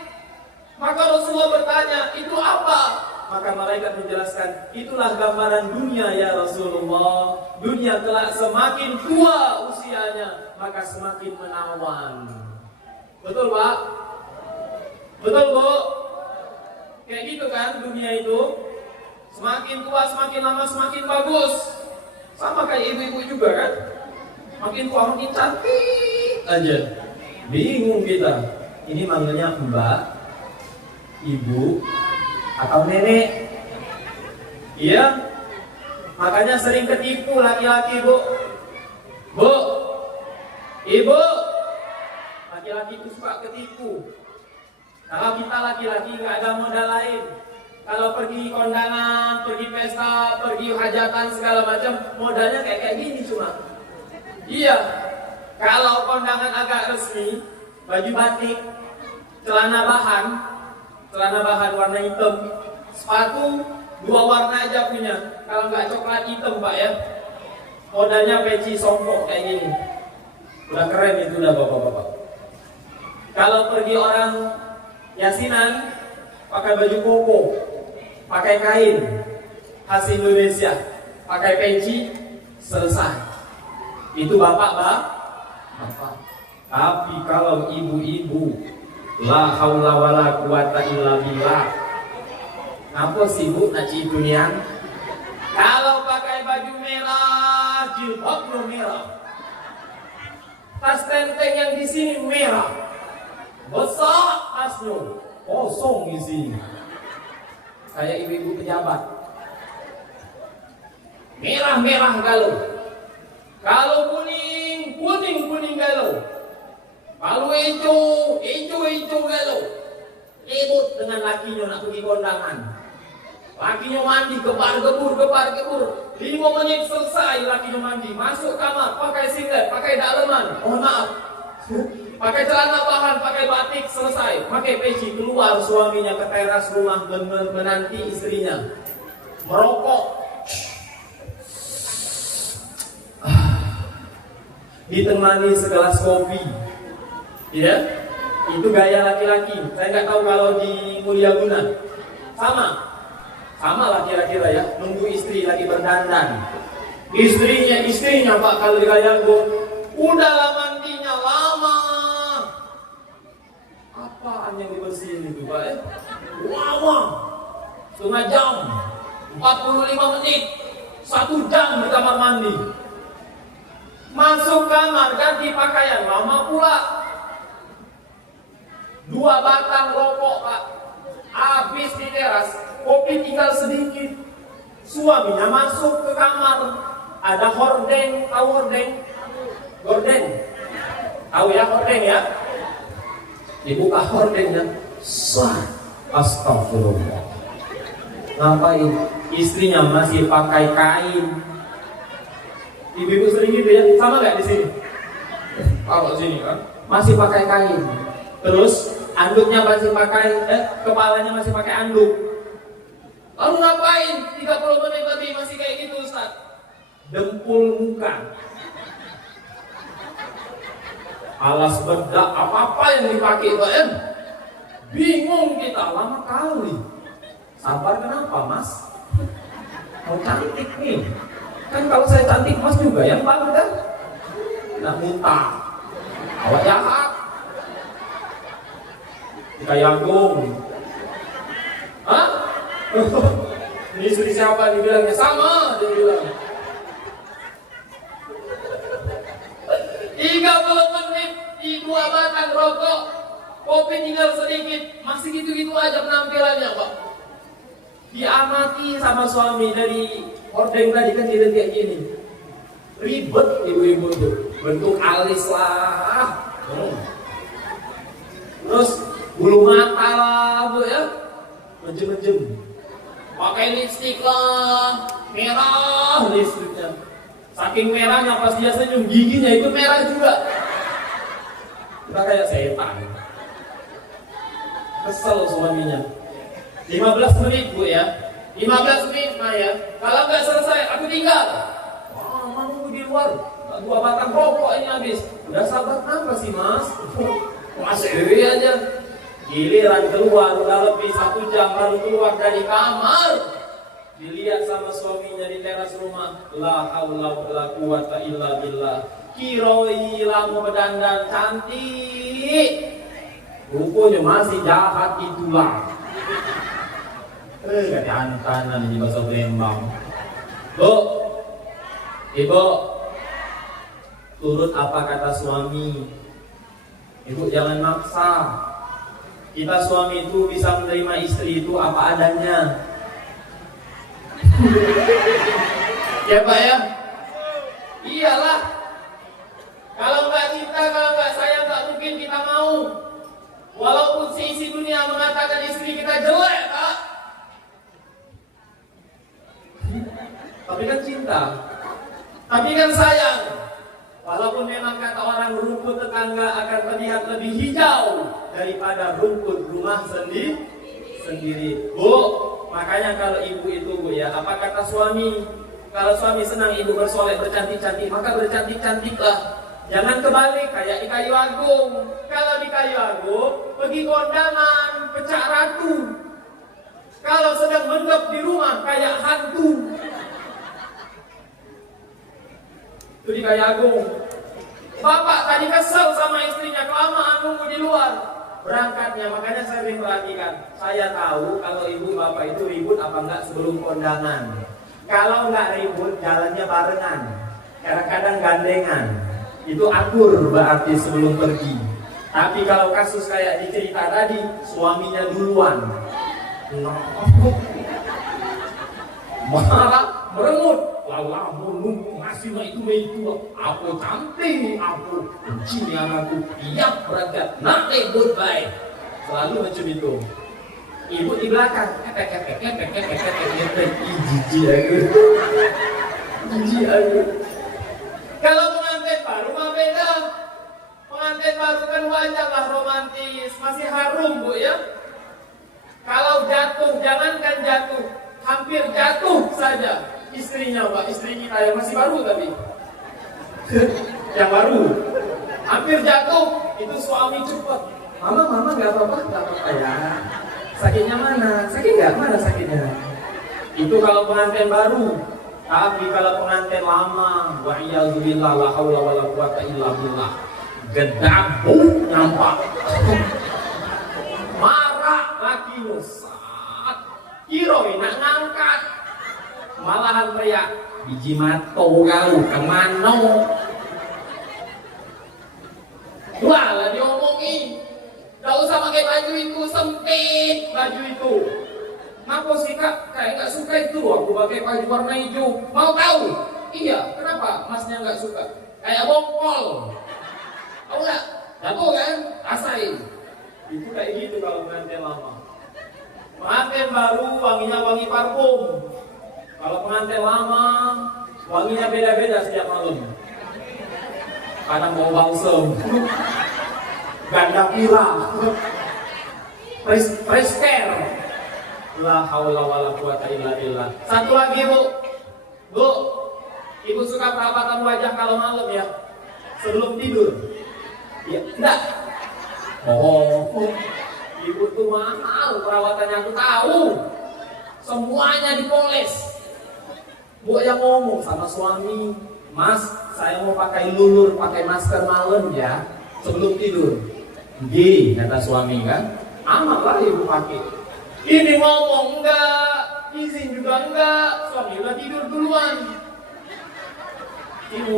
Maka Rasulullah bertanya, itu apa? Maka malaikat menjelaskan, itulah gambaran dunia ya Rasulullah. Dunia kelak semakin tua usianya, maka semakin menawan. Betul Pak? Betul Bu? Kayak gitu kan dunia itu. Semakin tua, semakin lama, semakin bagus. Sama kayak ibu-ibu juga kan. Makin tua, makin cantik aja. Bingung kita. Ini manggilnya Mbak, Ibu, atau nenek. Iya. Makanya sering ketipu laki-laki Bu. Bu, Ibu, laki-laki itu suka ketipu. Kalau kita laki-laki nggak ada modal lain, kalau pergi kondangan, pergi pesta, pergi hajatan segala macam, modalnya kayak gini cuma. Iya. Kalau kondangan agak resmi, baju batik, celana bahan warna hitam, sepatu 2 warna aja punya. Kalau nggak coklat hitam Pak ya, modalnya peci songkok kayak gini. Udah keren itu udah bapak-bapak. Kalau pergi orang yasinan, pakai baju koko, pakai kain khas Indonesia, pakai peci, selesai. Itu bapak. Tapi kalau ibu-ibu, la haula wala quwata illa billah. Apa sih Bu naci itu nian? Kalau pakai baju merah, jilbabnya merah. Tas tenteng yang di sini merah. Besar tasnya, kosong isinya. Kayak ibu-ibu pejabat. Merah galau. Kalau kuning galau. Kalau hijau galau. Ribut dengan lakinya nak pergi kondangan. Lakinya mandi gebar-gebur. 5 menit selesai lakinya mandi. Masuk kamar pakai singlet, pakai daleman. Oh maaf. Pakai celana bahan, pakai batik, selesai. Pakai peci, keluar suaminya ke teras rumah menanti istrinya. Merokok. Ditemani segelas kopi. Ya, itu gaya laki-laki. Saya nggak tahu kalau di Mulyaguna. Sama lah kira-kira ya. Nunggu istri lagi berdandan. Istrinya Pak kalau gaya gue. Udahlah mandinya lama. Apaan yang dibersihin itu Pak ya? Lama. Setengah jam. 45 menit. 1 jam di kamar mandi. Masuk kamar ganti pakaian lama pula. 2 batang rokok Pak. Habis di teras. Kopi tinggal sedikit. Suaminya masuk ke kamar. Ada hordeng. Tahu hordeng? Gorden. Tahu ya hordeng ya? Dibuka hordengnya. Astagfirullah. Ngapain? Istrinya masih pakai kain. Ibu-ibu sering gitu ya? Sama nggak di sini? Kalau sini kan masih pakai kain. Terus anduknya masih pakai, kepalanya masih pakai anduk. Lalu ngapain? 30 menit tadi masih kayak gitu Ustaz. Dempul muka. Alas bedak apa-apa yang dipakai Pak ya? Bingung kita, lama kali. Sabar kenapa Mas? Mau cantik nih. Kan kalau saya cantik Mas juga yang bagus kan? Nak muntah. Awak jahat. Kita Yanggung. Hah? Ini istri siapa dibilangnya? Sama dia bilang. 30 menit di 2 batang rokok, kopi tinggal sedikit, masih gitu-gitu aja penampilannya, Pak. Diamati sama suami dari hordeng tadi kan tidak kayak gini. Ribet ibu-ibu itu, bentuk alis lah. Terus bulu mata lah, Bu ya. Menjem-menjem. Pakai lipstik lah, Merah lipstiknya. Saking merahnya pas dia senyum, giginya itu merah juga. Udah kayak setan. Kesel suaminya. 15 menit Bu ya, 15 menit Pak ya. Kalau nggak selesai, aku tinggal. Wah, mau di luar. 2 batang rokok ini habis. Udah sabar apa sih mas? Masih aja. Giliran keluar, udah lebih 1 jam baru keluar dari kamar. Dilihat sama suaminya di teras rumah. La haula wala quwata illa billah. Kiroi lamu berdandan cantik. Rupanya masih jahat itulah. Gak diantanan di bahasa Lembang. Bu, ibu, turut apa kata suami. Ibu jangan maksa. Kita suami itu bisa menerima istri itu apa adanya. Ya Pak ya. Iyalah. Kalau nggak cinta, kalau nggak sayang, nggak mungkin kita mau. Walaupun seisi dunia mengatakan istri kita jelek, Pak. Tapi kan cinta. Tapi kan sayang. Walaupun memang kata orang rumput tetangga akan terlihat lebih hijau daripada rumput rumah sendiri. Bu, makanya kalau ibu itu Bu ya, apa kata suami? Kalau suami senang ibu bersolek bercantik-cantik, maka bercantik-cantiklah. Jangan kebalik kayak di Kayu Agung. Kalau di Kayu Agung pergi kondangan, pecah ratu. Kalau sedang mendep di rumah kayak hantu. Itu di Kayu Agung. Bapak tadi kesel sama istrinya, kelamaan nunggu di luar berangkatnya. Makanya saya sering perhatikan. Saya tahu kalau ibu bapak itu ribut apa enggak sebelum kondangan. Kalau enggak ribut, jalannya barengan. Kadang-kadang gandengan. Itu akur berarti sebelum pergi. Tapi kalau kasus kayak di cerita tadi, suaminya duluan. Marah, merengut. Lala menunggu masih itu aku cantik, aku benci anakku, tiap berangkat nanti goodbye. Selalu macam itu. Ibu di belakang, jijik aku. Kalau pengantin baru mah beda. Pengantin baru kan wajar lah romantis, masih harum Bu ya. Kalau jatuh, jangankan jatuh, hampir jatuh saja. Istrinya Pak, istri kita yang masih baru tapi yang baru hampir jatuh, itu suami cepat. Mama nggak apa-apa ya. Sakitnya mana? Sakit nggak? Mana sakitnya? Itu kalau pengantin baru. Tapi kalau pengantin lama, wa iyyazubillah la haula wala quwata illa billah. Gedabu nyampak. Marah lakinya saat kiroi nak ngangkat. Malahan teriak, biji mato kau kemana? Wah lah diomongin. Gak usah pakai baju itu, sempit baju itu. Kenapa sih Kak? Kayak gak suka itu aku pakai baju warna hijau. Mau tahu? Iya, kenapa masnya gak suka? Kayak bongkol. Tahu gak? Jatuh kan? Rasain. Itu kayak gitu kalau pengantin lama. Pengantin baru wanginya wangi parfum. Kalau pengantin lama, wanginya beda-beda setiap malam. Kadang bau balsam, ganda pira, fresker. La haula wala quwata illa billah. Satu lagi Bu, ibu suka perawatan wajah kalau malam ya? Sebelum tidur. Ya, enggak. Oh, ibu tuh mahal perawatannya, aku tahu. Semuanya dipoles. Bu yang ngomong sama suami, Mas, saya mau pakai lulur, pakai masker malam ya, sebelum tidur. Gih, kata suami kan, amat lah ibu pakai. Ini ngomong enggak, izin juga enggak, suami udah tidur duluan.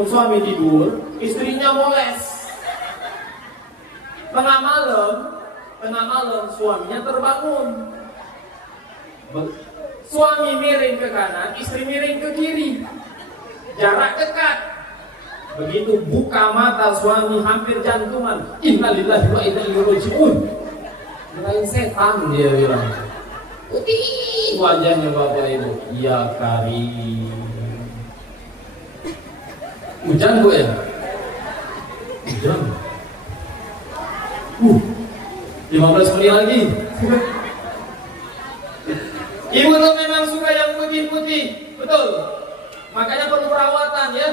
Suami tidur, istrinya moles. Tengah malam suaminya terbangun. Suami miring ke kanan, istri miring ke kiri. Jarak dekat. Begitu buka mata suami hampir jantungan. Innalillahi wa inna ilaihi raji'un. Kirain setan dia bilang. Putih wajahnya Bapak Ibu. Ya Karim. Hujan Bu ya? Hujan. 15 menit lagi. Ibu tuh memang suka yang putih-putih, betul. Makanya perlu perawatan ya,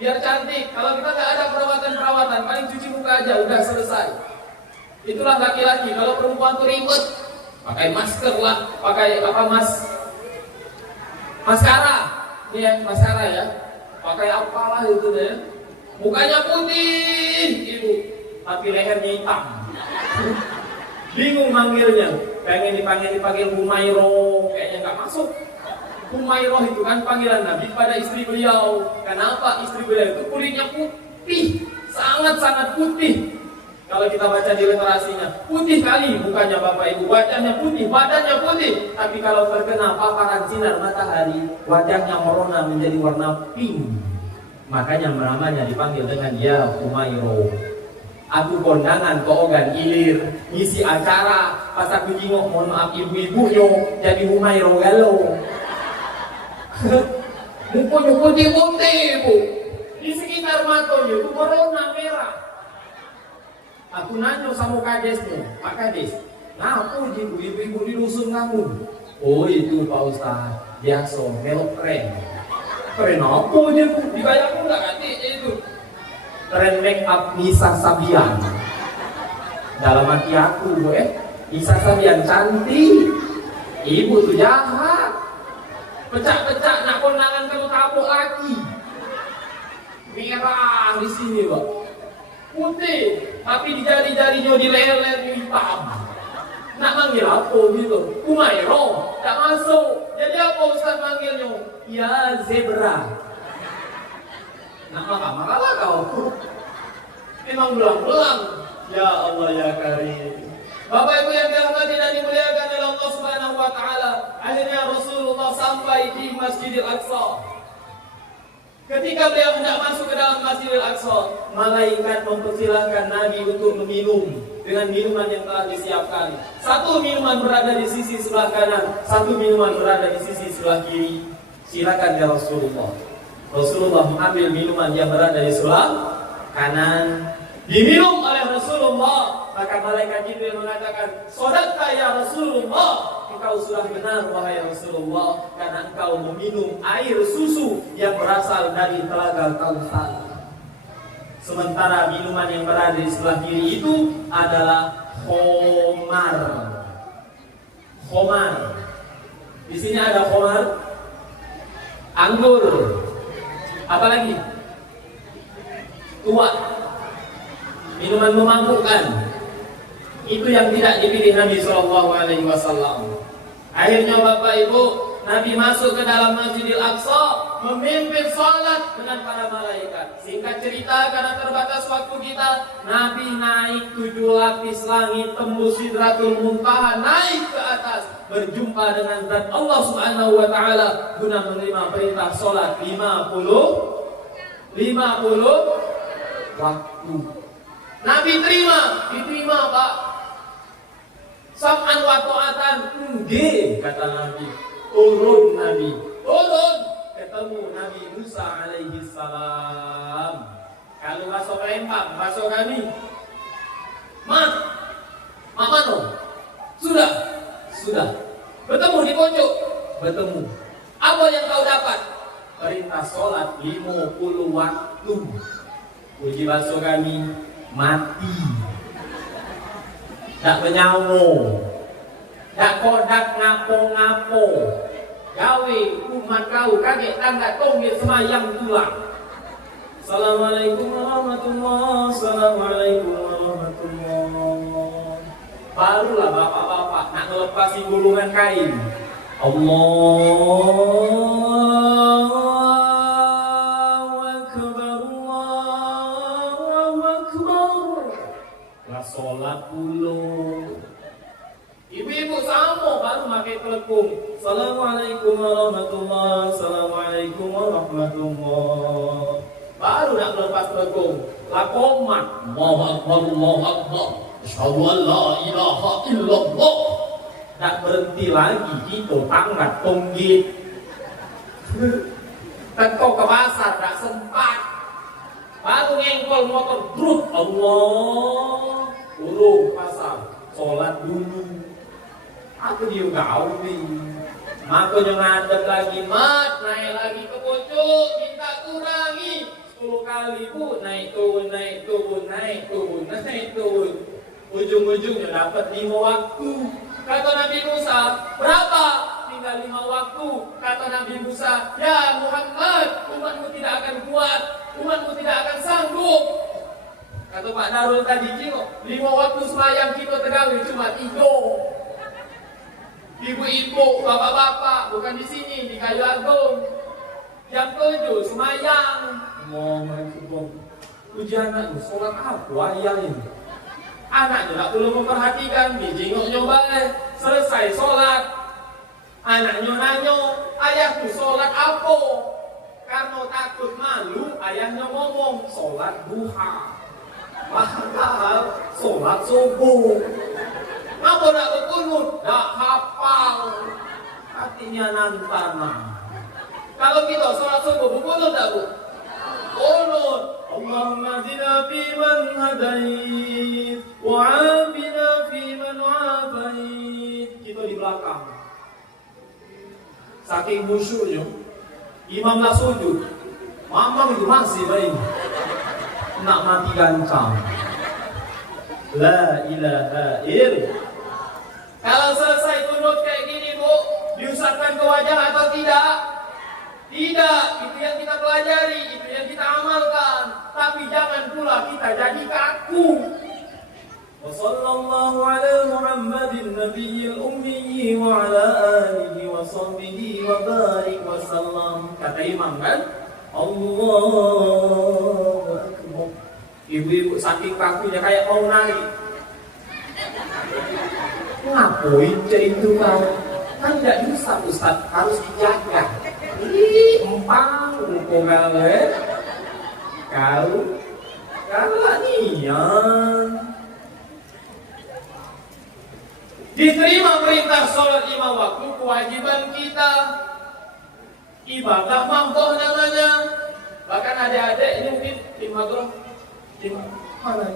biar cantik. Kalau kita nggak ada perawatan, paling cuci muka aja udah selesai. Itulah laki-laki. Kalau perempuan tuh ribet, pakai masker lah, pakai maskara, ini yang maskara ya. Pakai apalah itu deh. Mukanya putih, ibu, tapi lehernya hitam. Bingung manggilnya. Pengen dipanggil Humairo, kayaknya nggak masuk. Humairo itu kan panggilan Nabi pada istri beliau. Kenapa istri beliau itu kulitnya putih, sangat-sangat putih. Kalau kita baca di literasinya, putih kali mukanya Bapak Ibu, wajahnya putih, badannya putih. Tapi kalau terkena paparan sinar matahari, wajahnya merona menjadi warna pink. Makanya namanya dipanggil dengan ya Humairo. Aku kondangan ke Ogan Ilir, ngisi acara, pas aku jingok, mohon maaf ibu-ibunya, jadi Humairo galau. Mukanya putih-putih Bu, di sekitar matanya itu warna merah. Aku nanya sama kadesnya, Pak Kades, ngapa ibu-ibu di dusun kamu? Oh itu Pak Ustaz, biasa, melok keren. Keren apa aja Bu, dibayar aku nggak ganti itu. Tren make up Nisa Sabian. Dalam hati aku, Nisa Sabian cantik. Ibu tuh jahat. Pecah-pecah nak kondangan kamu tabuk lagi. Merah di sini, Pak. Putih, tapi di jari-jarinya di leher hitam. Nak manggil apa gitu? Humairo, tak masuk. Jadi apa Ustaz manggilnya? Ya zebra. Nah marah-marah kau. Memang belang-belang. Ya Allah ya Karim. Bapak Ibu yang dirahmati dan dimuliakan oleh Allah Subhanahu wa taala, akhirnya Rasulullah sampai di Masjidil Aqsa. Ketika beliau hendak masuk ke dalam Masjidil Aqsa, malaikat mempersilahkan Nabi untuk meminum dengan minuman yang telah disiapkan. Satu minuman berada di sisi sebelah kanan, satu minuman berada di sisi sebelah kiri. Silakan ya Rasulullah. Rasulullah mengambil minuman yang berada di sebelah kanan, diminum oleh Rasulullah. Maka malaikat Jibril mengatakan, "Shadaqta ya Rasulullah, engkau sudah benar wahai Rasulullah, karena engkau meminum air susu yang berasal dari telaga Kautsar." Sementara minuman yang berada di sebelah kiri itu adalah khomar. Khomar. Di sini ada khomar, anggur. Apalagi? Tua. Minuman memabukkan. Itu yang tidak dipilih Nabi SAW. Akhirnya Bapak Ibu, Nabi masuk ke dalam Masjidil Aqsa, memimpin sholat dengan para malaikat. Singkat cerita, karena terbatas waktu kita, Nabi naik 7 lapis langit, tembus Sidratul Muntaha, naik ke atas, berjumpa dengan zat Allah Subhanahu wa taala guna menerima perintah sholat 50 waktu. Nabi diterima Pak. Sam'an wa ta'atan, nggih kata Nabi. Turun Nabi, turun ketemu Nabi Musa alaihi salam. Kalau bahasa Palembang, bahasa kami, Mak no? Sudah. Bertemu di pojok, bertemu. Apa yang kau dapat? Perintah sholat 50 waktu. Puji bahasa kami, mati. Tak menyamu, tak kodak ngapo-ngapo. Gawe umat kau kaget tangga tonggit semayang tulang. Assalamualaikum warahmatullahi wabarakatuh. Barulah bapak-bapak nak melepasi gulungan kain. Allahu Akbar. 10. Ibu-ibu sama baru pakai telekung. Assalamualaikum warahmatullahi Assalamualaikum warahmatullahi. Baru nak lepas telekung. Lakomat. Allahu Akbar, Allahu Akbar. Asyhadu an la ilaha illallah. Tak berhenti lagi kita tanggat tonggit. Teko ke pasar tak sempat. Baru ngengkol motor druk. Allah, Urung pasar. sholat dulu. Aku dia kau ni. Makanya ngadep lagi mat, naik lagi ke pojok, minta kurangi 10 kali bu, naik turun, naik turun, naik turun, naik turun. Ujung-ujungnya dapat 5 waktu. Kata Nabi Musa, berapa? Tinggal 5 waktu. Kata Nabi Musa, ya Muhammad, umatmu tidak akan kuat, umatmu tidak akan sanggup. Kata Pak Darul tadi, kok 5 waktu semayang kita tegawi cuma 3. Ibu-ibu, bapak-bapak, bukan di sini, di Kayu Agung. Jam 7 semayang. Allahu uji anaknya, sholat apa ayah ini? Anaknya tak perlu memperhatikan, dijenguknya balik. Selesai sholat, anaknya nanya, ayahku sholat apa? Karena takut malu, ayahnya ngomong, sholat duha. Padahal sholat subuh. Ngapa nak berkunut? Tak hafal. Hatinya nantana. Kalau kita sholat subuh, berkunut tak bu? Kunut. Allahumma hdina fi man hadait wa 'afina fi man 'afait. Kita di belakang. Saking khusyuknya, imam lah sujud. Mamam itu masih baik. Nak mati gancang. La ilaha illallah. Kalau selesai kunut kayak gini bu, diusapkan ke wajah atau tidak? Tidak, itu yang kita pelajari, itu yang kita amalkan. Tapi jangan pula kita jadi kaku. Wa sallallahu ala Muhammadin nabiyil ummi wa ala alihi wa sahbihi wa barik wa sallam. Kata imam kan? Allahu akbar. Ibu-ibu saking kakunya kayak mau nari. Ngapain cek itu kau? Kan tidak bisa Ustaz, harus dijaga. Empang muka kau kalah nian. Diterima perintah sholat 5 waktu, kewajiban kita. Ibadah mampu namanya. Bahkan adik-adik ini mungkin tim makro. Mana?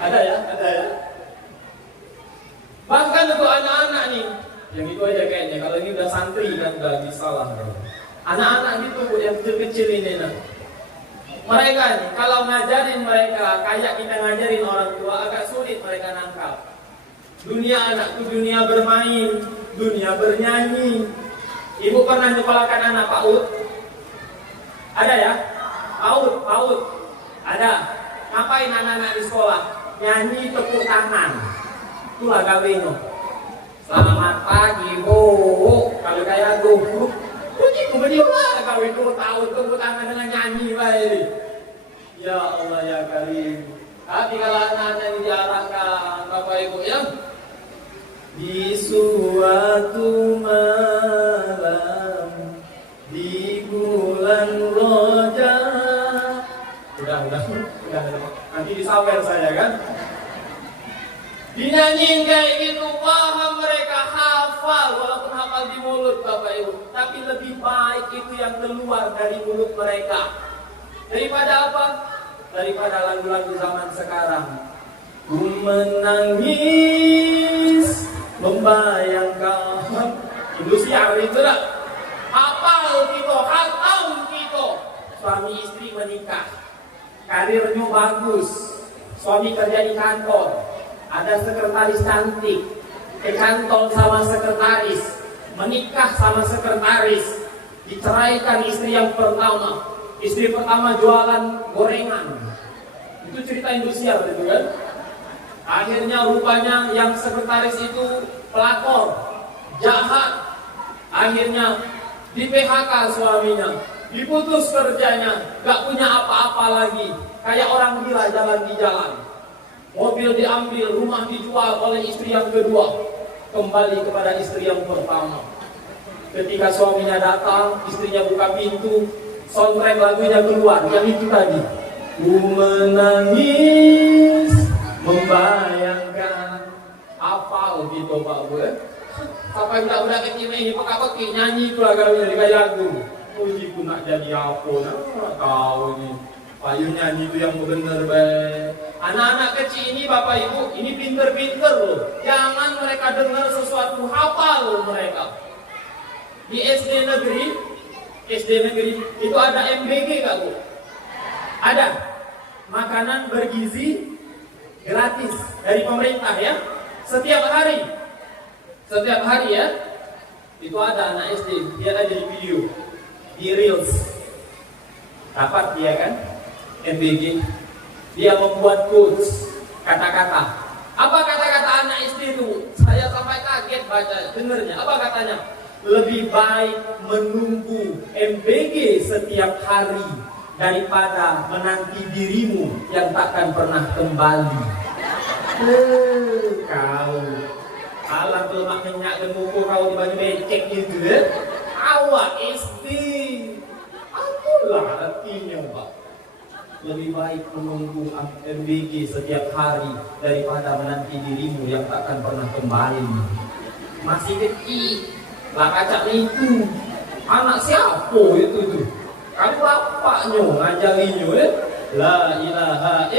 Ada ya, ada ya. Bahkan untuk anak-anak nih, yang itu aja kayaknya. Kalau ini udah santri kan udah disalah. Anak-anak gitu yang kecil-kecil ini nah. Mereka nih, kalau ngajarin mereka kayak kita ngajarin orang tua agak sulit mereka nangkap. Dunia anakku dunia bermain, dunia bernyanyi. Ibu pernah nyekolakan anak PAUD? Ada ya? PAUD. Ada. Ngapain anak-anak di sekolah? Nyanyi tepuk tangan. Itulah gaweno. Selamat pagi, Bu. Kalau kayak guru, puji kemudian lah kawin 2 tahun tepuk tangan dengan nyanyi baik. Ya Allah ya Karim. Tapi kalau anak-anak ini diarahkan Bapak Ibu ya, Di suatu malam di bulan Rajab. Udah. Nanti disawer saya kan. Dinyanyiin kayak gitu, paham mereka, hafal walaupun hafal di mulut Bapak Ibu. Tapi lebih baik itu yang keluar dari mulut mereka. Daripada apa? Daripada lagu-lagu zaman sekarang. Ku menangis membayangkan. Industrial itu lah. Hafal kita, hatam kita. Suami istri menikah, karirnya bagus, suami kerja di kantor, ada sekretaris cantik, kantor sama sekretaris, menikah sama sekretaris, diceraikan istri yang pertama. Istri pertama jualan gorengan. Itu cerita industrial itu kan. Akhirnya rupanya yang sekretaris itu pelakor, jahat. Akhirnya di PHK suaminya, diputus kerjanya, gak punya apa-apa lagi, kayak orang gila jalan di jalan. mobil diambil, rumah dijual oleh istri yang kedua, kembali kepada istri yang pertama. Ketika suaminya datang, istrinya buka pintu, soundtrack lagunya keluar, yang itu tadi. Ku menangis, membayangkan apa gitu Pak Bu. Sampai budak-budak kecil ini pekak-pekik nyanyi itu lah kalau jadi kayak lagu. Uji ku nak jadi apa? Nah, tahu ini. Payu nyanyi itu yang benar baik. Anak-anak kecil ini Bapak Ibu, ini pinter-pinter loh. Jangan mereka dengar sesuatu, hafal loh mereka. Di SD negeri itu ada MBG nggak Bu? Ada. Makanan bergizi gratis dari pemerintah ya. Setiap hari ya. Itu ada anak SD, dia ada di video, di Reels. Dapat dia kan? MBG. Dia membuat quotes, kata-kata. Apa kata-kata anak SD itu? Saya sampai kaget baca dengernya. Apa katanya? Lebih baik menunggu MBG setiap hari daripada menanti dirimu yang takkan pernah kembali. Kau alam lemak minyak dan muka kau di baju becek gitu ya. Awak SD. Apalah artinya Pak? Lebih baik menunggu MBG setiap hari daripada menanti dirimu yang takkan pernah kembali. Masih kecil. Lah kaca itu anak siapa itu tuh? Kan bapaknya ngajarinya ya. La ilaha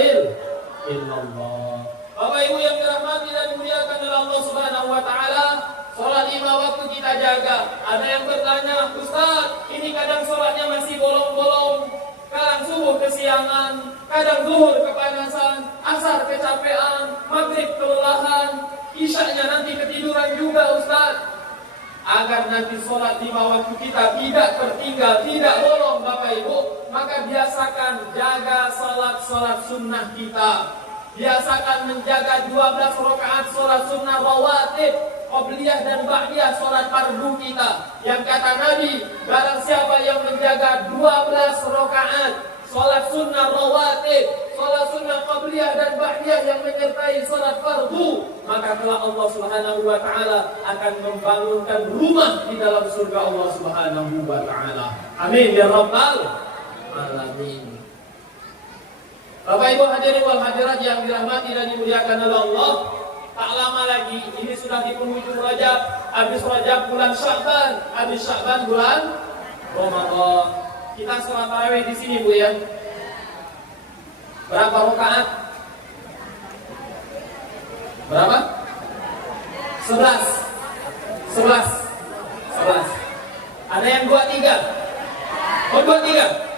illallah. Bapak Ibu yang dirahmati dan dimuliakan oleh Allah Subhanahu wa taala, salat 5 waktu kita jaga. Ada yang bertanya, "Ustaz, ini kadang salatnya masih bolong-bolong. Kadang subuh kesiangan, kadang zuhur kepanasan, asar kecapean, maghrib kelelahan, isyaknya nanti ketiduran juga Ustaz." Agar nanti sholat 5 waktu kita tidak tertinggal, tidak bolong Bapak Ibu, maka biasakan jaga sholat sunnah kita. Biasakan menjaga 12 rakaat sholat sunnah rawatib, qobliyah dan ba'diyah sholat fardu kita. Yang kata Nabi, barang siapa yang menjaga 12 rakaat sholat sunnah rawatib, sholat sunnah qobliyah dan ba'diyah yang menyertai sholat fardu, maka telah Allah Subhanahu wa taala akan membangunkan rumah di dalam surga Allah Subhanahu wa taala. Amin ya rabbal alamin. Bapak Ibu hadirin wal hadirat yang dirahmati dan dimuliakan oleh Allah, tak lama lagi ini sudah di penghujung Rajab, habis Rajab bulan Sya'ban, habis Sya'ban bulan Ramadan. Kita sholat tarawih di sini Bu ya. Berapa rakaat? Berapa? 11. Ada yang 23? Oh 23?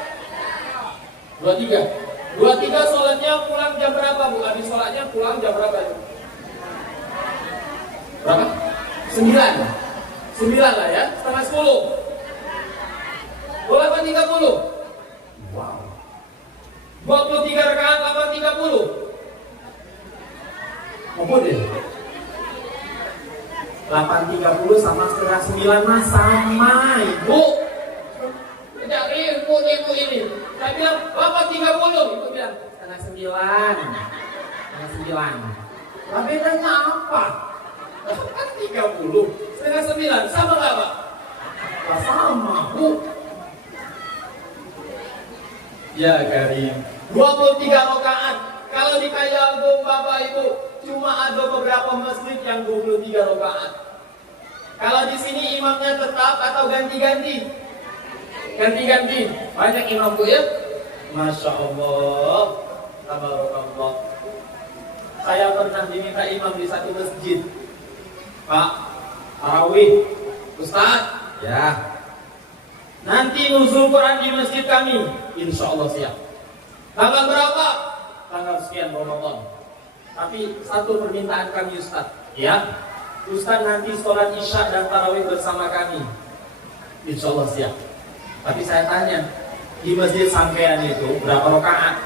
23 sholatnya pulang jam berapa Bu? Habis sholatnya pulang jam berapa itu? Berapa? 9 lah ya, setengah 10. Boleh 30? Wow. 23 rakaat 8.30. Apa deh? 8.30 sama setengah 9 mah sama Ibu. Tidak ribut Ibu ini. Saya bilang 8.30, Ibu bilang setengah 9. Lah bedanya apa? 8.30, setengah 9, sama nggak Pak? Lah sama Bu. Ya Karim. 23 rakaat. Kalau di Kayalbum Bapak Ibu cuma ada beberapa masjid yang 23 rakaat. Kalau di sini imamnya tetap atau ganti-ganti? Ganti-ganti. Banyak imam Bu ya? Masya Allah. Tabarakallah. Saya pernah diminta imam di satu masjid. Pak, tarawih. Ustaz? Ya. Nanti nuzul Quran di masjid kami, insya Allah siap. Tanggal berapa? Tanggal sekian Ramadan. Tapi satu permintaan kami Ustaz, ya, Ustaz nanti sholat isya dan tarawih bersama kami, insya Allah siap. Tapi saya tanya, di masjid sampean itu berapa rakaat?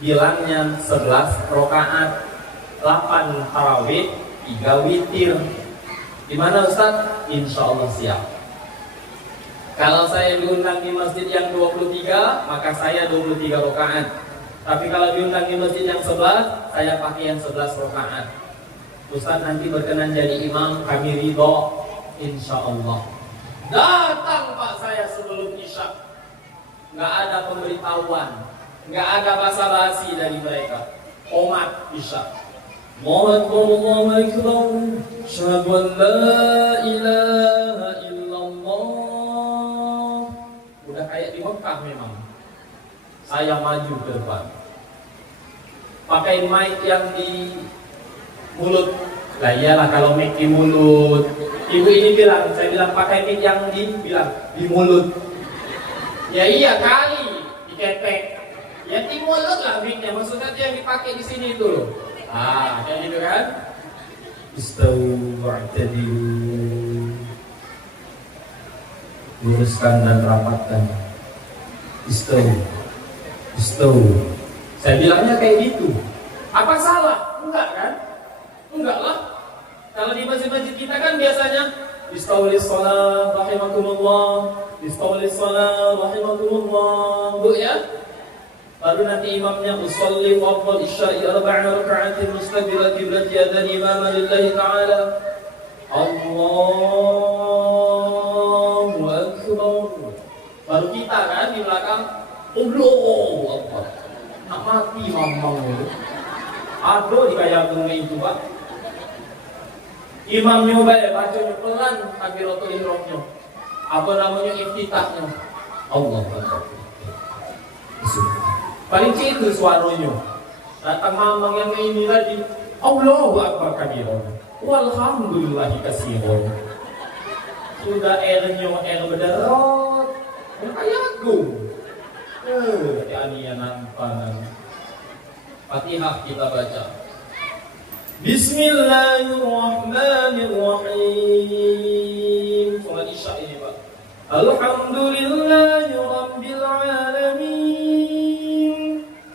Bilangnya 11 rakaat, 8 tarawih, 3 witir. Di mana Ustaz? Insya Allah siap. Kalau saya diundang di masjid yang 23, maka saya 23 rakaat. Tapi kalau diundang di masjid yang 11, saya pakai yang 11 rakaat. Ustaz nanti berkenan jadi imam, kami ridho, insya Allah. Datang Pak saya sebelum isya, nggak ada pemberitahuan, nggak ada basa-basi dari mereka. Qomat isya. Allahu Akbar, asyhadu an la ilaha illallah. Udah kayak di Mekah memang. Saya maju ke depan, pakai mic yang di mulut. Lah iyalah kalau mic di mulut. Ibu ini bilang, saya bilang pakai mic yang di mulut. Ya iya kali, diketek. Ya di mulut lah micnya, maksudnya yang dipakai di sini itu loh. Ah, kayak gitu kan? Istawu wa'tadilu. Luruskan dan rapatkan. Istawu. Saya bilangnya kayak gitu. Apa salah? Enggak kan? Enggak lah. Kalau di masjid-masjid kita kan biasanya istaulis shalah rahimakumullah, istaulis shalah rahimakumullah. Bu ya? Baru nanti imamnya usolli fardhu isya'i arba'a raka'atin mustaqbilat qiblat adzan imaman lillahi ta'ala. Allahu akbar. Baru kita kan di belakang Allahu Akbar. Nak mati mamang itu. Aduh dikayak bunga itu Pak. Imam nyoba bacanya pelan takbiratul ihramnya. Apa namanya iftitahnya? Allahu Akbar. Paling itu suaranya. Datang mamang yang ini tadi. Allahu Akbar kabiran. Walhamdulillahi katsiran. Sudah R-nya berderot. Kayak gung. Ya nampak. Fatihah kita baca. Bismillahirrahmanirrahim. Salat Isya ini Pak. Alhamdulillahi rabbil alamin.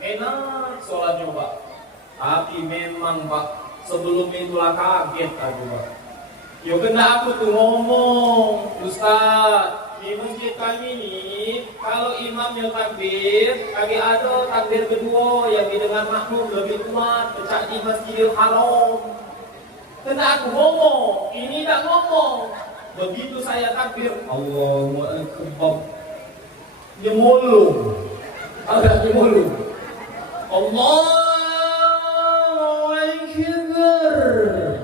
Enak salatnya Pak. Tapi memang Pak, sebelum itulah kaget aku Pak. Yo kena aku tuh ngomong, Ustaz. Di masjid kami ini, kalau imamnya takbir, kami ada takbir kedua yang didengar makmum lebih kuat, pecah di Masjidil Haram. Kena aku ngomong, ini tak ngomong. Begitu saya takbir, Allahu Akbar. Dia mulung, agak dia mulung. Allahu Akbar.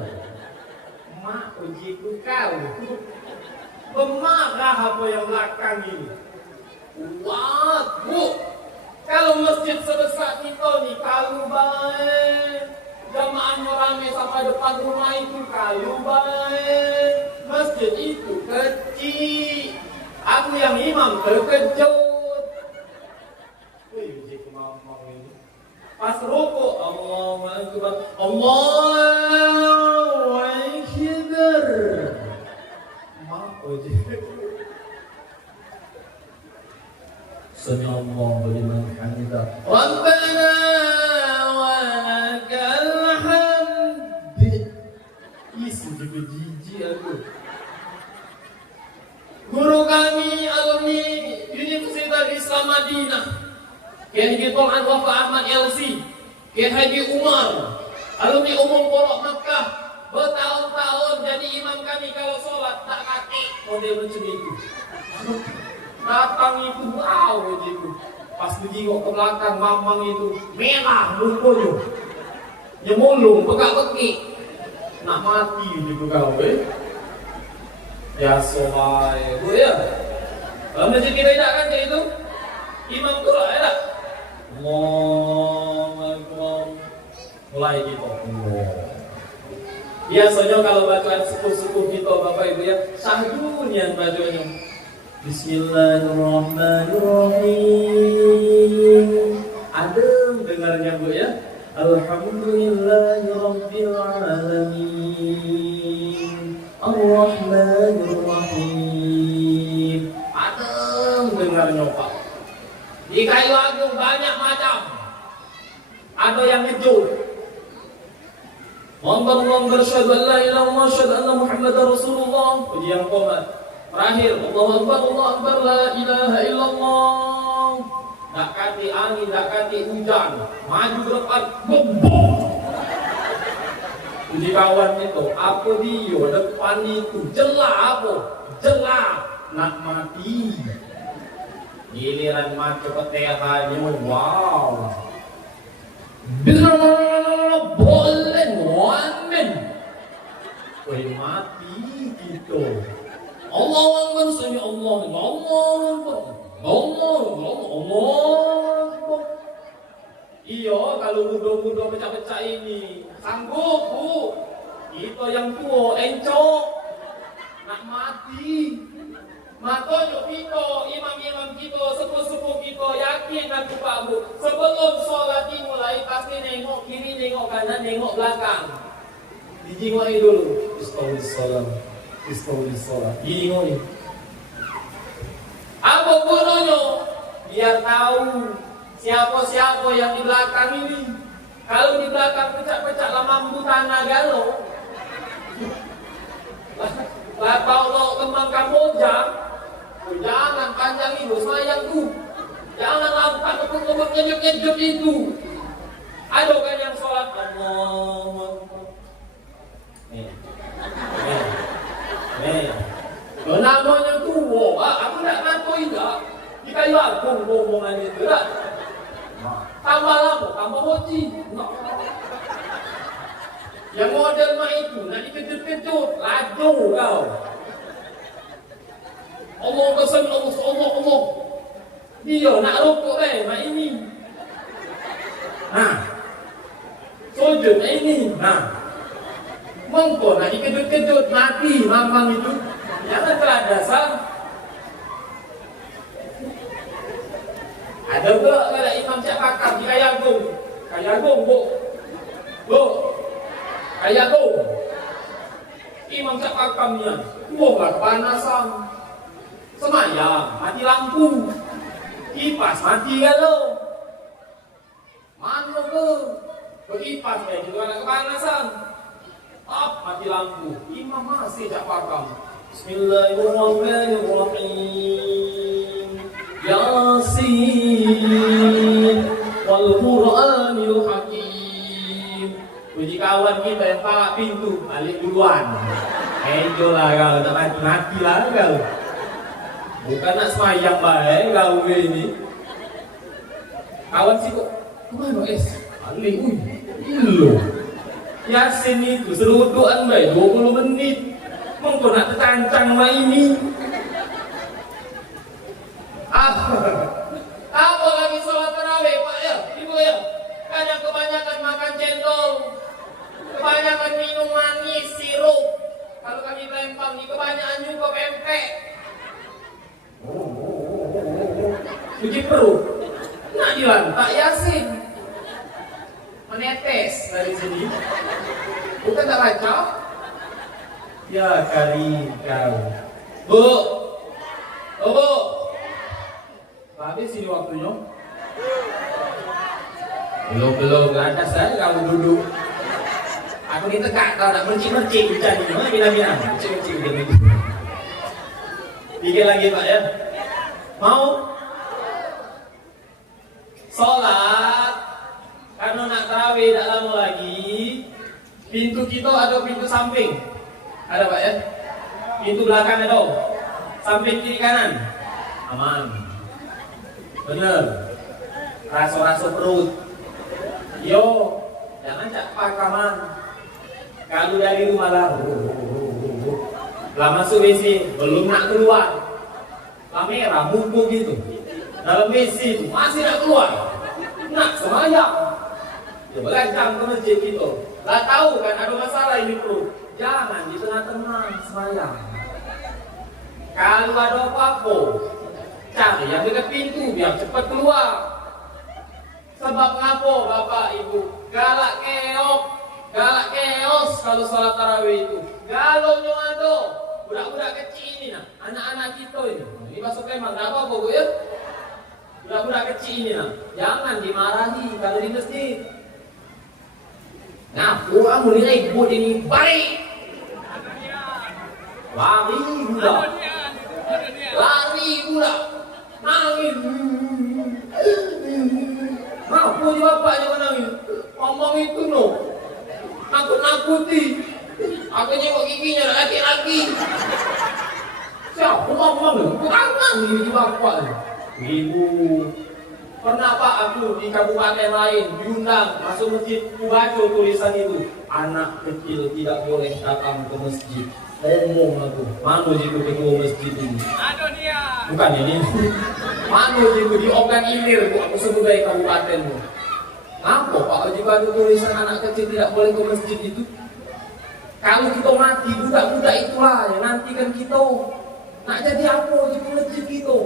Mak ujiku kau. Pemarah apa yang belakang ini. Wah, Bu, kalau masjid sebesar kita nih, kalau baik jamaahnya ramai sampai depan rumah itu, kalau baik masjid itu kecil. Aku yang imam terkejut. Wih, uji kemampuan ini. Pas rukuk, Allahu Akbar, Allahu Akbar. Sami'allahu liman hamidah. Rabbana wa lakal hamd. Isu juga jijik aku. Guru kami alumni Universitas Islam Madinah, Kiai Dr. Wafa Ahmad LC, Kiai Haji Umar, alumni Umum Pondok Makkah, bertahun-tahun jadi imam kami kalau sholat tak kaki model macam itu. Datang itu wow begitu. Pas menjenguk ke belakang mamang itu merah mukanya, nyemulung pegak-pegik, nak mati juga kau Ya soai, Bu ya. Kalau masjid kita tidak kan kayak itu, imam tu lah ya. Allahu Akbar. Mulai gitu. Biasanya kalau bacaan sepuh-sepuh kita Bapak Ibu ya, sahdunian bacanya. Bismillahirrahmanirrahim. Adem dengarnya Bu ya. Alhamdulillahirabbil alamin. Ar-Rahmanir-Rahim. Adem dengarnya Pak. Di kayu agung banyak macam. Ada yang ngejut. Allahu bersyahadu an la ilaha illallah syahadu anna Muhammadar Rasulullah. Ujian qomat. Terakhir, Allahu Akbar, la ilaha illallah. tak kati angin, tak kati hujan, maju ke depan, bebok. Jadi kawan itu, apa dia depan itu, jelah apa? Jelah, nak mati. Giliran mati petehannya, wow. Boleh wamen. Woi mati gitu. Allah Akbar, sami Allah Akbar. Allah. Iya, kalau muda-muda pecah-pecah ini sanggup bu. Kita yang tua encok nak mati. Makanya kita, imam-imam kita, sepuh-sepuh kita yakin aku Pak Bu, sebelum sholat dimulai pasti nengok kiri, nengok kanan, nengok belakang. Dijingoki dulu. Istagfirullah. Dijingoki. Apa gunanya? Biar tahu siapa-siapa yang di belakang ini. Kalau di belakang pecah-pecah mampu tanah galau. Lah kalau kembang Kamboja, jangan panjang itu, sayang tuh. Jangan lakukan untuk ngejuk-ngejuk itu. Ada kan yang sholat Allah. Namanya tuh, aku tak ngaku tidak. Jika ya aku ngomongan itu lah. Tambah lama, tambah hoji. Yang model mah itu, nak dikejut-kejut, laju kau. Allah kesan Allah. Dia nak rokok mak ini. Nah, sujud ini. Nah, mengko nak dikejut-kejut mati mamang itu. Jangan keladasan. Ada pula kalau imam siap pakar di Kayagung, bu. Kayagung. Imam siap pakamnya, gak kepanasan. Semayang, mati lampu. Kipas mati galau. Mana ke? Berkipas kayak gitu ada kepanasan. Mati lampu. Imam masih siap pakam. Bismillahirrahmanirrahim. Yasin wal Qur'anil Hakim. Puji kawan kita yang pak pintu balik duluan. Enjoy lah kau, tak mati lah kau. Bukan nak semayang baik kau ini. Kawan sih kok kemana balik ilo. Yasin itu seruduan baik 20 menit. Mengko nak tercancang mah ini. Apa lagi sholat tarawih Pak ya, Ibu ya? Kadang kebanyakan makan cendol, kebanyakan minum manis, sirup. Kalau kami Palembang nih kebanyakan juga pempek. Cuci perut, nak dilantak Yasin, menetes dari sini. Bukan tak baca? Ya kali kau. Bu. Habis ini waktunya. Belum ada saya kamu duduk. Aku ditegak kau nak mercik-mercik jadi mana bila-bila. Mercik-mercik begini. Pikir lagi Pak ya. Mau? Sholat. Karena nak tarawih tak lama lagi. Pintu kita ada pintu samping. Ada Pak ya? Pintu belakang ada. Samping kiri kanan. Aman. Bener. Rasa-rasa perut. Yo, jangan cak pakaman. Kalau dari rumah lah masuk WC, belum nak keluar. Kamera mumpuk gitu. Dalam WC itu masih nak keluar. Nak semayang. Ya belajar ke masjid gitu. Lah tahu kan ada masalah ini perut. Jangan di tengah-tengah semayang. Kalau ada apa-apa, cari yang dekat pintu biar cepat keluar. Sebab ngapa Bapak Ibu? Galak keos kalau sholat tarawih itu. Galaunya ada. Budak-budak kecil ini nah, anak-anak kita ini. Ini masuk memang apa Bu ya? Budak-budak kecil ini nah, jangan dimarahi kalau di masjid. Nah, orang mulai ibu ini baik. Lari pula. Nangis. Siapa di bapaknya menangis? Ngomong itu no. Nakut-nakuti. Aku nyengok giginya laki-laki. Siapa ngomong no? Kurang di bapak. Ibu. Pernah Pak aku di kabupaten lain diundang masuk masjid, ku baca tulisan itu, anak kecil tidak boleh datang ke masjid. Ngomong aku, mana jiku ketua masjid ini? Aduh dia. Bukan ini. Mana jiku di Ogan Ilir, aku sebagai kabupatenmu. Ngapa Pak jika ada tulisan anak kecil tidak boleh ke masjid itu? Kalau kita mati, budak-budak itulah yang nantikan kita. Nak jadi apa di masjid kita?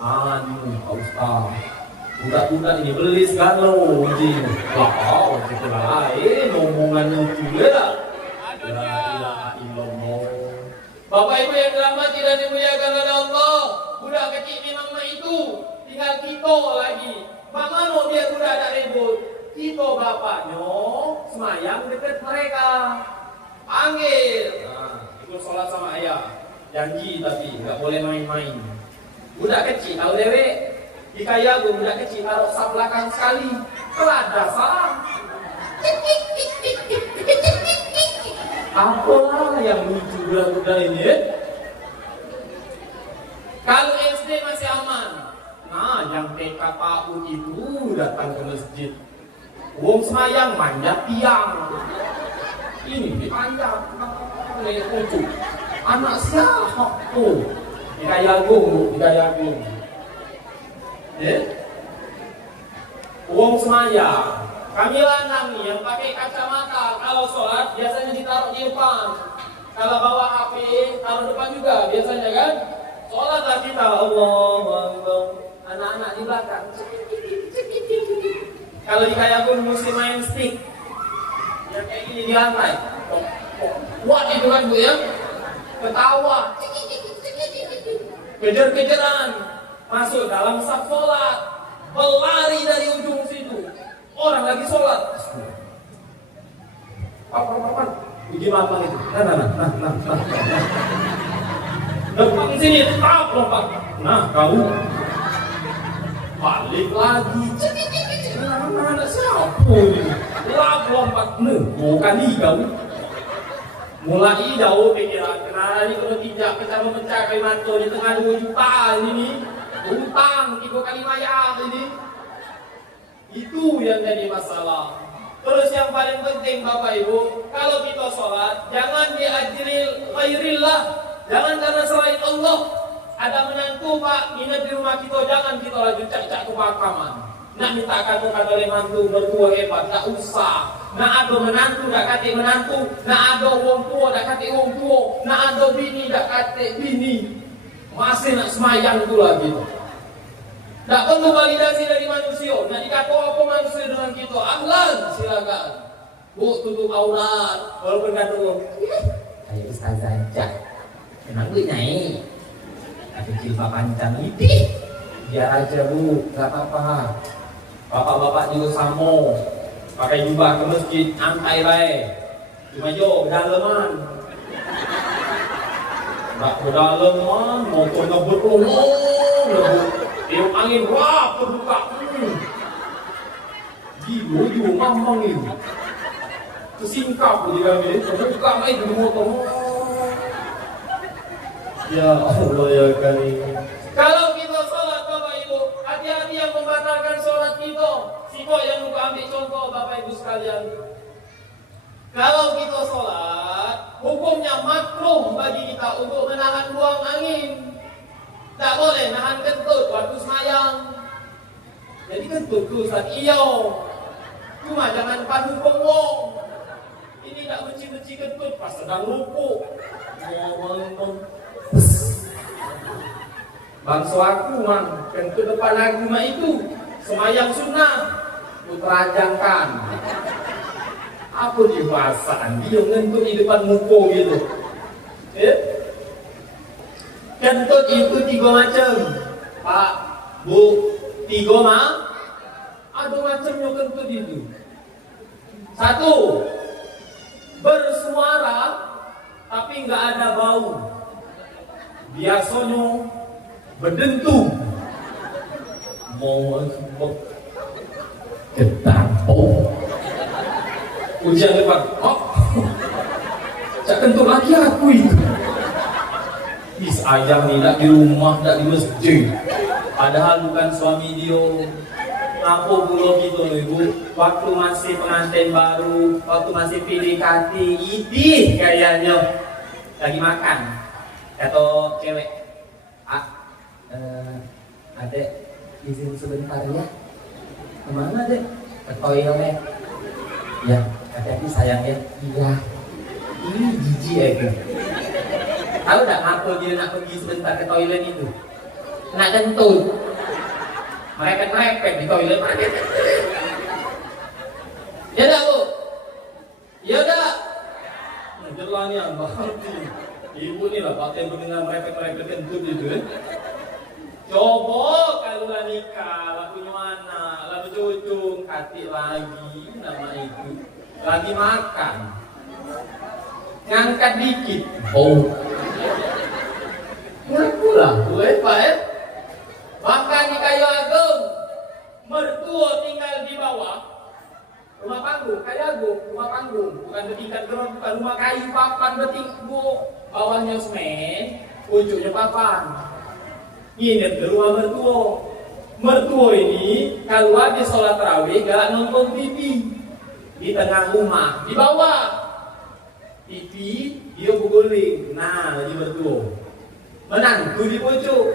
Aduh, Pak Ustaz. Budak-budak ini beli segala anjing. Wah, itu lain omongan itu ya. La ilaha illallah. Bapak Ibu yang dirahmati dan dimuliakan oleh Allah, budak kecil memang itu tinggal kita lagi. Bagaimana dia budak ada ribut? Kita bapaknya semayang dekat mereka. Panggil. Nah, ikut sholat sama ayah. Janji tapi nggak boleh main-main. Budak kecil tahu dewek. Jika ya gue budak kecil taruh sap belakang sekali, kelada salah. Apalah yang lucu budak-budak ini? Kalau SD masih aman. Nah, yang TK PAUD itu datang ke masjid. Wong semayang manjat tiang. Ini dipanjat. Lucu. Anak siapa tuh? Dikayagung. Uang semaya, kami lanang nih yang pakai kacamata kalau sholat biasanya ditaruh di depan. Kalau bawa HP taruh depan juga biasanya kan. Sholatlah kita Allahu Akbar. Anak-anak di belakang. Kalau di Kayagun mesti main stick yang kayak gini di lantai. Kuat itu kan Bu ya. Ketawa. Kejar-kejaran. Masuk dalam saf sholat, berlari dari ujung situ. Orang lagi sholat. Papan. Gimana itu? Nah. Depan sini, tak lompat. Nah, kau balik lagi. Ada siapa ini? Lompat. Bukan kau. Mulai jauh pikiran. Kenapa ini kalau tidak kita memecah kayu mantu di tengah 2 juta ini. Utang 3 kali bayar ini. Itu yang jadi masalah. Terus yang paling penting Bapak Ibu, kalau kita sholat jangan diajril ghairillah. Jangan karena selain Allah. Ada menantu Pak nginep di rumah kita, jangan kita lagi cak-cak ke pakaman. Nak minta kata-kata oleh mantu bertua hebat, tak usah. Nak ada menantu, tak kata menantu. Nak ada wong tua, tak kata wong tua. Nak ada bini, tak kata bini. Masih nak semayang pula gitu. Tak perlu validasi dari manusia. Nak dikata apa manusia dengan kita? Ahlan, silakan. Bu, tutup aurat. Walaupun kata bu, ayo ustazah aja. Memang gue naik. Ada jilbab panjang ini. Biar aja bu, gak apa-apa. Bapak-bapak juga sama. Pakai jubah ke masjid, antai baik. Cuma yo, daleman. Gak kedalaman, motornya berkelomong. Tiup angin, wah, terbuka. Gila, mamang ini. Kesingkap di kami, terbuka itu motor. Ya Allah ya kali. Kalau kita sholat Bapak Ibu, hati-hati yang membatalkan sholat kita. Siko yang lupa ambil contoh Bapak Ibu sekalian. Kalau kita sholat, hukumnya makruh bagi kita untuk menahan buang angin. Tak boleh nahan kentut waktu semayang. Jadi kentut tu Ustaz iyo. Cuma jangan padu pengong. Ini tak benci-benci kentut pas sedang rukuk. Bangsa aku man, kentut depan aku mah itu semayang sunnah. Kuterajangkan. Apa dia bahasaan? Dia ngentut di depan muka gitu. Kentut itu 3 macam. Pak, Bu, 3 mah? Ada macamnya kentut itu. 1, bersuara tapi nggak ada bau. Biasanya berdentum. Mau Gedang. Oh. Ujian depan. Oh. Cak kentut lagi aku itu. Is ayam ni tak di rumah, tak di masjid. Padahal bukan suami dia. Kenapa pula gitu loh ibu? Waktu masih pengantin baru, waktu masih PDKT, idih kayaknya lagi makan. Kata cewek, adek izin sebentar ya. Kemana dek? Ke toilet. Ya, hati-hati sayang ya. Iya. Ini jijik ya. Tahu tak apa dia nak pergi sebentar ke toilet itu? Nak kentut. Merepet-merepet di toilet. Ya dah bu? Ya dah? Jelas ni abang. Ibu ni lah pakai mendengar merepet-merepet kentut itu kan. Coba kalau lah nikah, lah punya anak, lah bercucung, katik lagi nama itu. Lagi makan. Ngangkat dikit. Oh. Ngaku lah, boleh pak ya? Makan di kayu agung, mertua tinggal di bawah. Rumah panggung, kayu agung, rumah panggung. Bukan bertingkat gerot, bukan rumah kayu, papan bertingkat. Bawahnya semen, pucuknya papan. Ingat ke rumah mertua. Mertua ini kalau habis sholat tarawih gak nonton TV di tengah rumah, di bawah TV dia berguling. Nah, lagi mertua. Menantu di pucuk.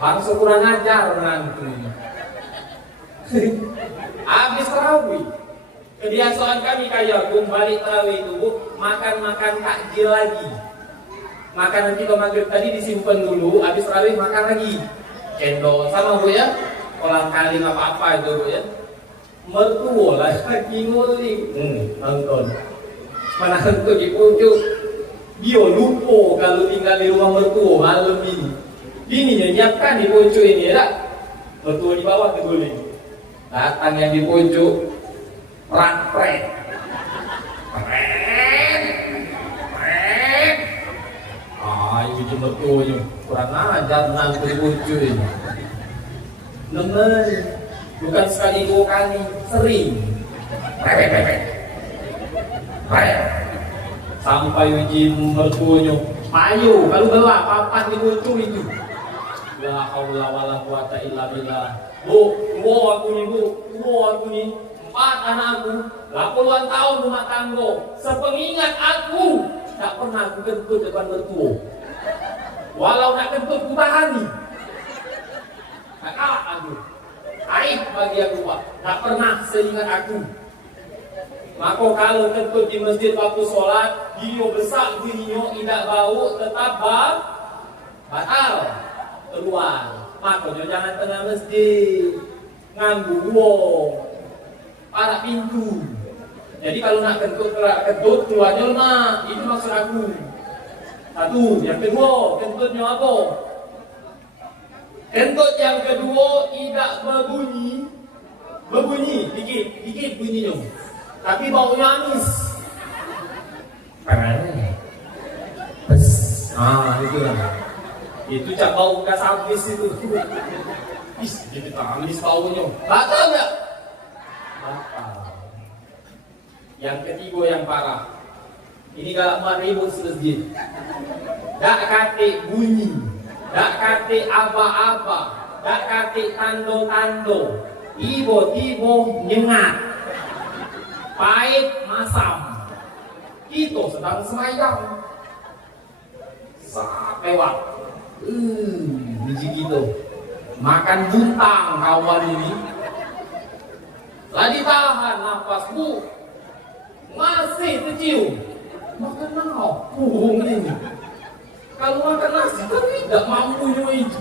Bangsa kurang ajar menantu. Habis tarawih. Kebiasaan kami kayak balik tarawih itu makan takjil lagi. Makanan kita maghrib tadi disimpan dulu, habis tarawih makan lagi. Cendol sama bu ya, kolang kaling apa itu bu ya. Mertua lagi nguling. Nonton. Menantu di pucuk. Dia lupa kalau tinggal di rumah mertua malam ini. Bininya nyiapkan di pucuk ini ya. Mertua di bawah terguling. Datang yang di pucuk, prak-prak. Itu mertuanya kurang ajar menantu pucuk ini. Nemen, bukan sekali dua kali, sering. Sampai uji mertuanya payu, kalau gelap papan di pucuk itu. La haula wala quwata illa billah. Bu aku ni 4 anakku, 80-an tahun rumah tangga. Sepengingat aku, tak pernah aku kentut depan mertua. Walau nak kentut ku tahani. Kakak aku. Aib bagi aku pak. Tak pernah seingat aku. Maka kalau kentut di masjid waktu sholat, dia besar bunyinya, tidak bau, tetap batal. Keluar. Makanya jangan tengah masjid. Nganggu wong. Parak pintu. Jadi kalau nak kentut keluarnya lemah. Itu maksud aku. Satu, yang kedua, kentutnya apa? Kentut yang kedua tidak berbunyi, dikit bunyinya. Tapi baunya anis. Itu lah. Itu cak bau gas habis itu. Jadi tak anis baunya. Batal tak? Batal. Yang ketiga yang parah. Ini galak mak ribut selesai. Tak kate bunyi, tak kate aba-aba, tak kate tando-tando, tiba-tiba nyengat, pahit masam. Kita sedang semayang. Sampai waktu biji kita makan buntang kawan ini. Lagi tahan nafas bu, masih tercium. Makan nao, bohong ini. Kalau makan nasi kan tidak mampu itu.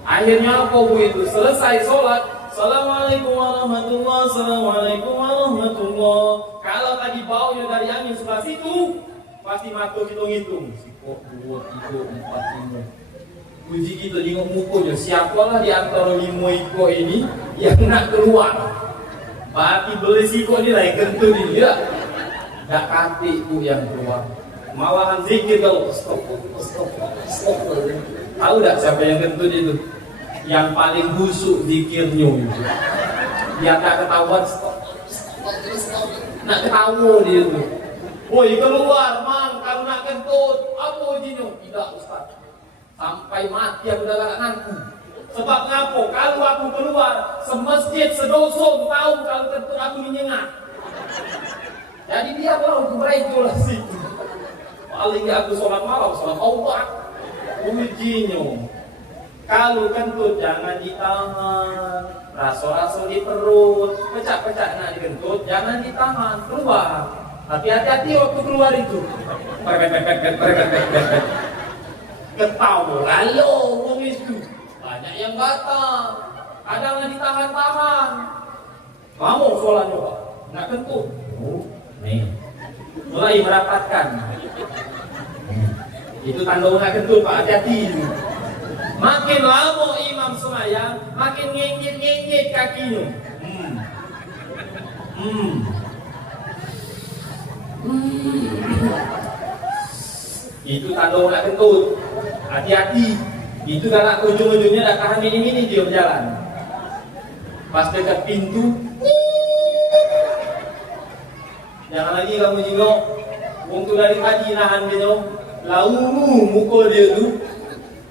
Akhirnya apa bu itu? Selesai sholat. Assalamualaikum warahmatullahi wabarakatuh. Assalamualaikum warahmatullahi wabarakatuh. Kalau tadi baunya dari angin sebelah situ, pasti mata kita ngitung. 1, 2, 3, 4, 5. Puji kita tengok mukanya. Siapalah di antara 5 ekor ini yang nak keluar? Berarti beli sikok ni lah yang kentut ini ya. Tak kati tu yang keluar. Malahan zikir kalau stop. Tahu tak siapa yang kentut itu? Yang paling busuk zikirnya itu. Dia tak ketahuan, nak ketawa dia tu. Woi keluar mang, kalau nak kentut, apa ujinya? Tidak Ustaz. Sampai mati aku dah nanti. Sebab ngapo? Kalau aku keluar, semasjid sedoson tahu kalau kentut aku menyengat. Jadi dia baru kebaik lah situ. Paling aku sholat malam, sholat Allah. Ujinya. Kalau kentut jangan ditahan, raso-raso di perut, pecah-pecah nak dikentut, jangan ditahan, keluar. Tapi hati-hati waktu keluar itu. Ketawa lalu wong itu. Banyak yang batal. Kadang ditahan-tahan. Kamu sholat juga, nak kentut. Oh, nih. Mulai merapatkan. Itu tanda nak kentut, Pak, hati-hati. Makin lama imam semayang, makin ngenggit-ngenggit kakinya. Itu tanda nak kentut. Hati-hati. Itu kalau ujung-ujungnya dah tahan ini dia berjalan. Pas dekat pintu, jangan lagi kamu jengok. Wong tu dari pagi nahan dia, lalu mukul dia tu,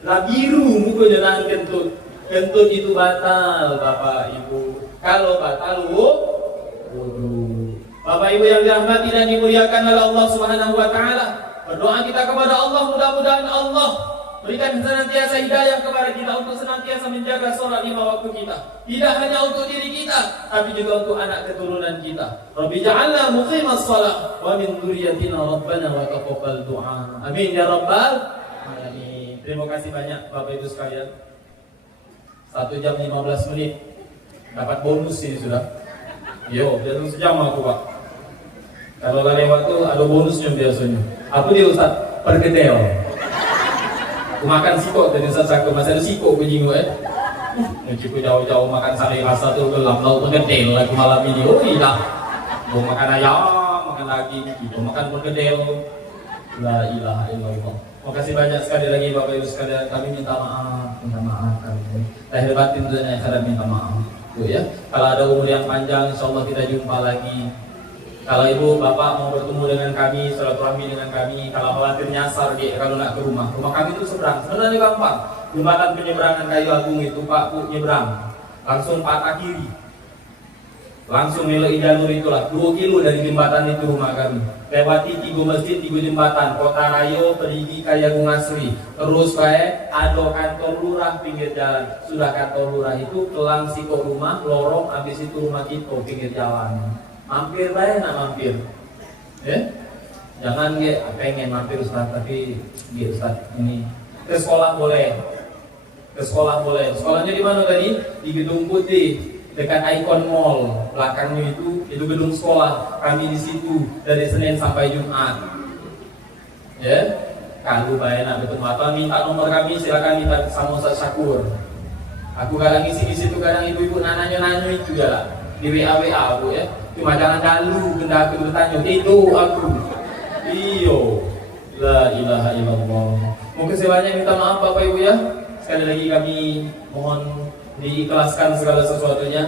lah biru mukanya nahan kentut. Kentut itu batal, Bapak Ibu. Kalau batal, wudu. Bapak Ibu yang dirahmati dan dimuliakan oleh Allah Subhanahu wa taala, berdoa kita kepada Allah, mudah-mudahan Allah berikan senantiasa hidayah kepada kita untuk senantiasa menjaga sholat 5 waktu kita. Tidak hanya untuk diri kita, tapi juga untuk anak keturunan kita. Rabbi ja'alna muqimas shalah wa min dzurriyyatina rabbana wa taqabbal du'a. Amin ya rabbal alamin. Terima kasih banyak Bapak Ibu sekalian. 1 jam 15 menit. Dapat bonus ini sudah. Yo, biar sejam aku, Pak. Kalau lewat tuh ada bonusnya biasanya. Apa dia Ustaz? Perkedel. Aku makan sikok tadi Ustaz aku masih ada sikok begini Mencipu jauh-jauh makan sari rasa tuh gelap lauk perkedel lagi malam ini. Oh iya. Mau makan ayam, makan daging, gitu. Makan perkedel. La ilaha illallah. Terima kasih banyak sekali lagi Bapak Ibu sekalian. Kami minta maaf kami. Lahir batin tentunya saya minta maaf. Tuh ya. Kalau ada umur yang panjang, insyaallah kita jumpa lagi. Kalau ibu, bapak mau bertemu dengan kami, silaturahmi dengan kami, kalau khawatir nyasar kalau nak ke rumah kami itu seberang, sebenarnya gampang. Jembatan penyeberangan Kayu Agung itu Pak Bu nyebrang, langsung patah kiri, langsung meloi jalur itulah 2 kilo dari jembatan itu rumah kami. Lewati 3 masjid, 3 jembatan, Kota Rayo, Perigi, Kayagung Asri. Terus ada kantor lurah pinggir jalan. Sudah kantor lurah itu kelang siko rumah, lorong, habis itu rumah kita pinggir jalan. Mampir bae nak mampir. Jangan pengen mampir Ustaz tapi Ustaz ini ke sekolah boleh. Ke sekolah boleh. Sekolahnya di mana tadi? Di Gedung Putih dekat Icon Mall. Belakangnya itu gedung sekolah. Kami di situ dari Senin sampai Jumat. Kalau bae nak bertemu apa minta nomor kami silakan minta sama Ustaz Syakur. Aku kadang isi di situ kadang ibu-ibu nanya itu juga di WA Bu ya. Cuma jangan dalu benda aku bertanya itu aku. Iyo. La ilaha illallah. Mungkin sebanyak minta maaf Bapak Ibu ya. Sekali lagi kami mohon diikhlaskan segala sesuatunya.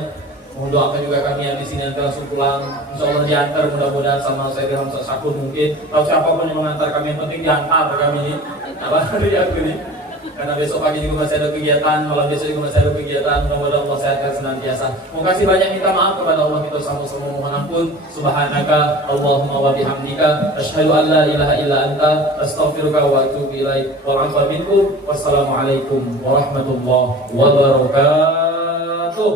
Mohon doakan juga kami yang di sini nanti langsung pulang. Insyaallah diantar mudah-mudahan sama saya dengan Ustaz Syakur mungkin. Atau siapapun yang mengantar kami yang penting diantar kami ini. Apa dari aku ini? Karena besok pagi juga masih ada kegiatan, malam besok juga masih ada kegiatan. Mudah-mudahan Allah sehatkan senantiasa. Terima kasih banyak minta maaf kepada Allah kita sama-sama mohon ampun. Subhanaka Allahumma wa bihamdika asyhadu an la ilaha illa anta astaghfiruka wa atubu ilaik. Wal 'afwa minkum. Wassalamualaikum warahmatullahi wabarakatuh.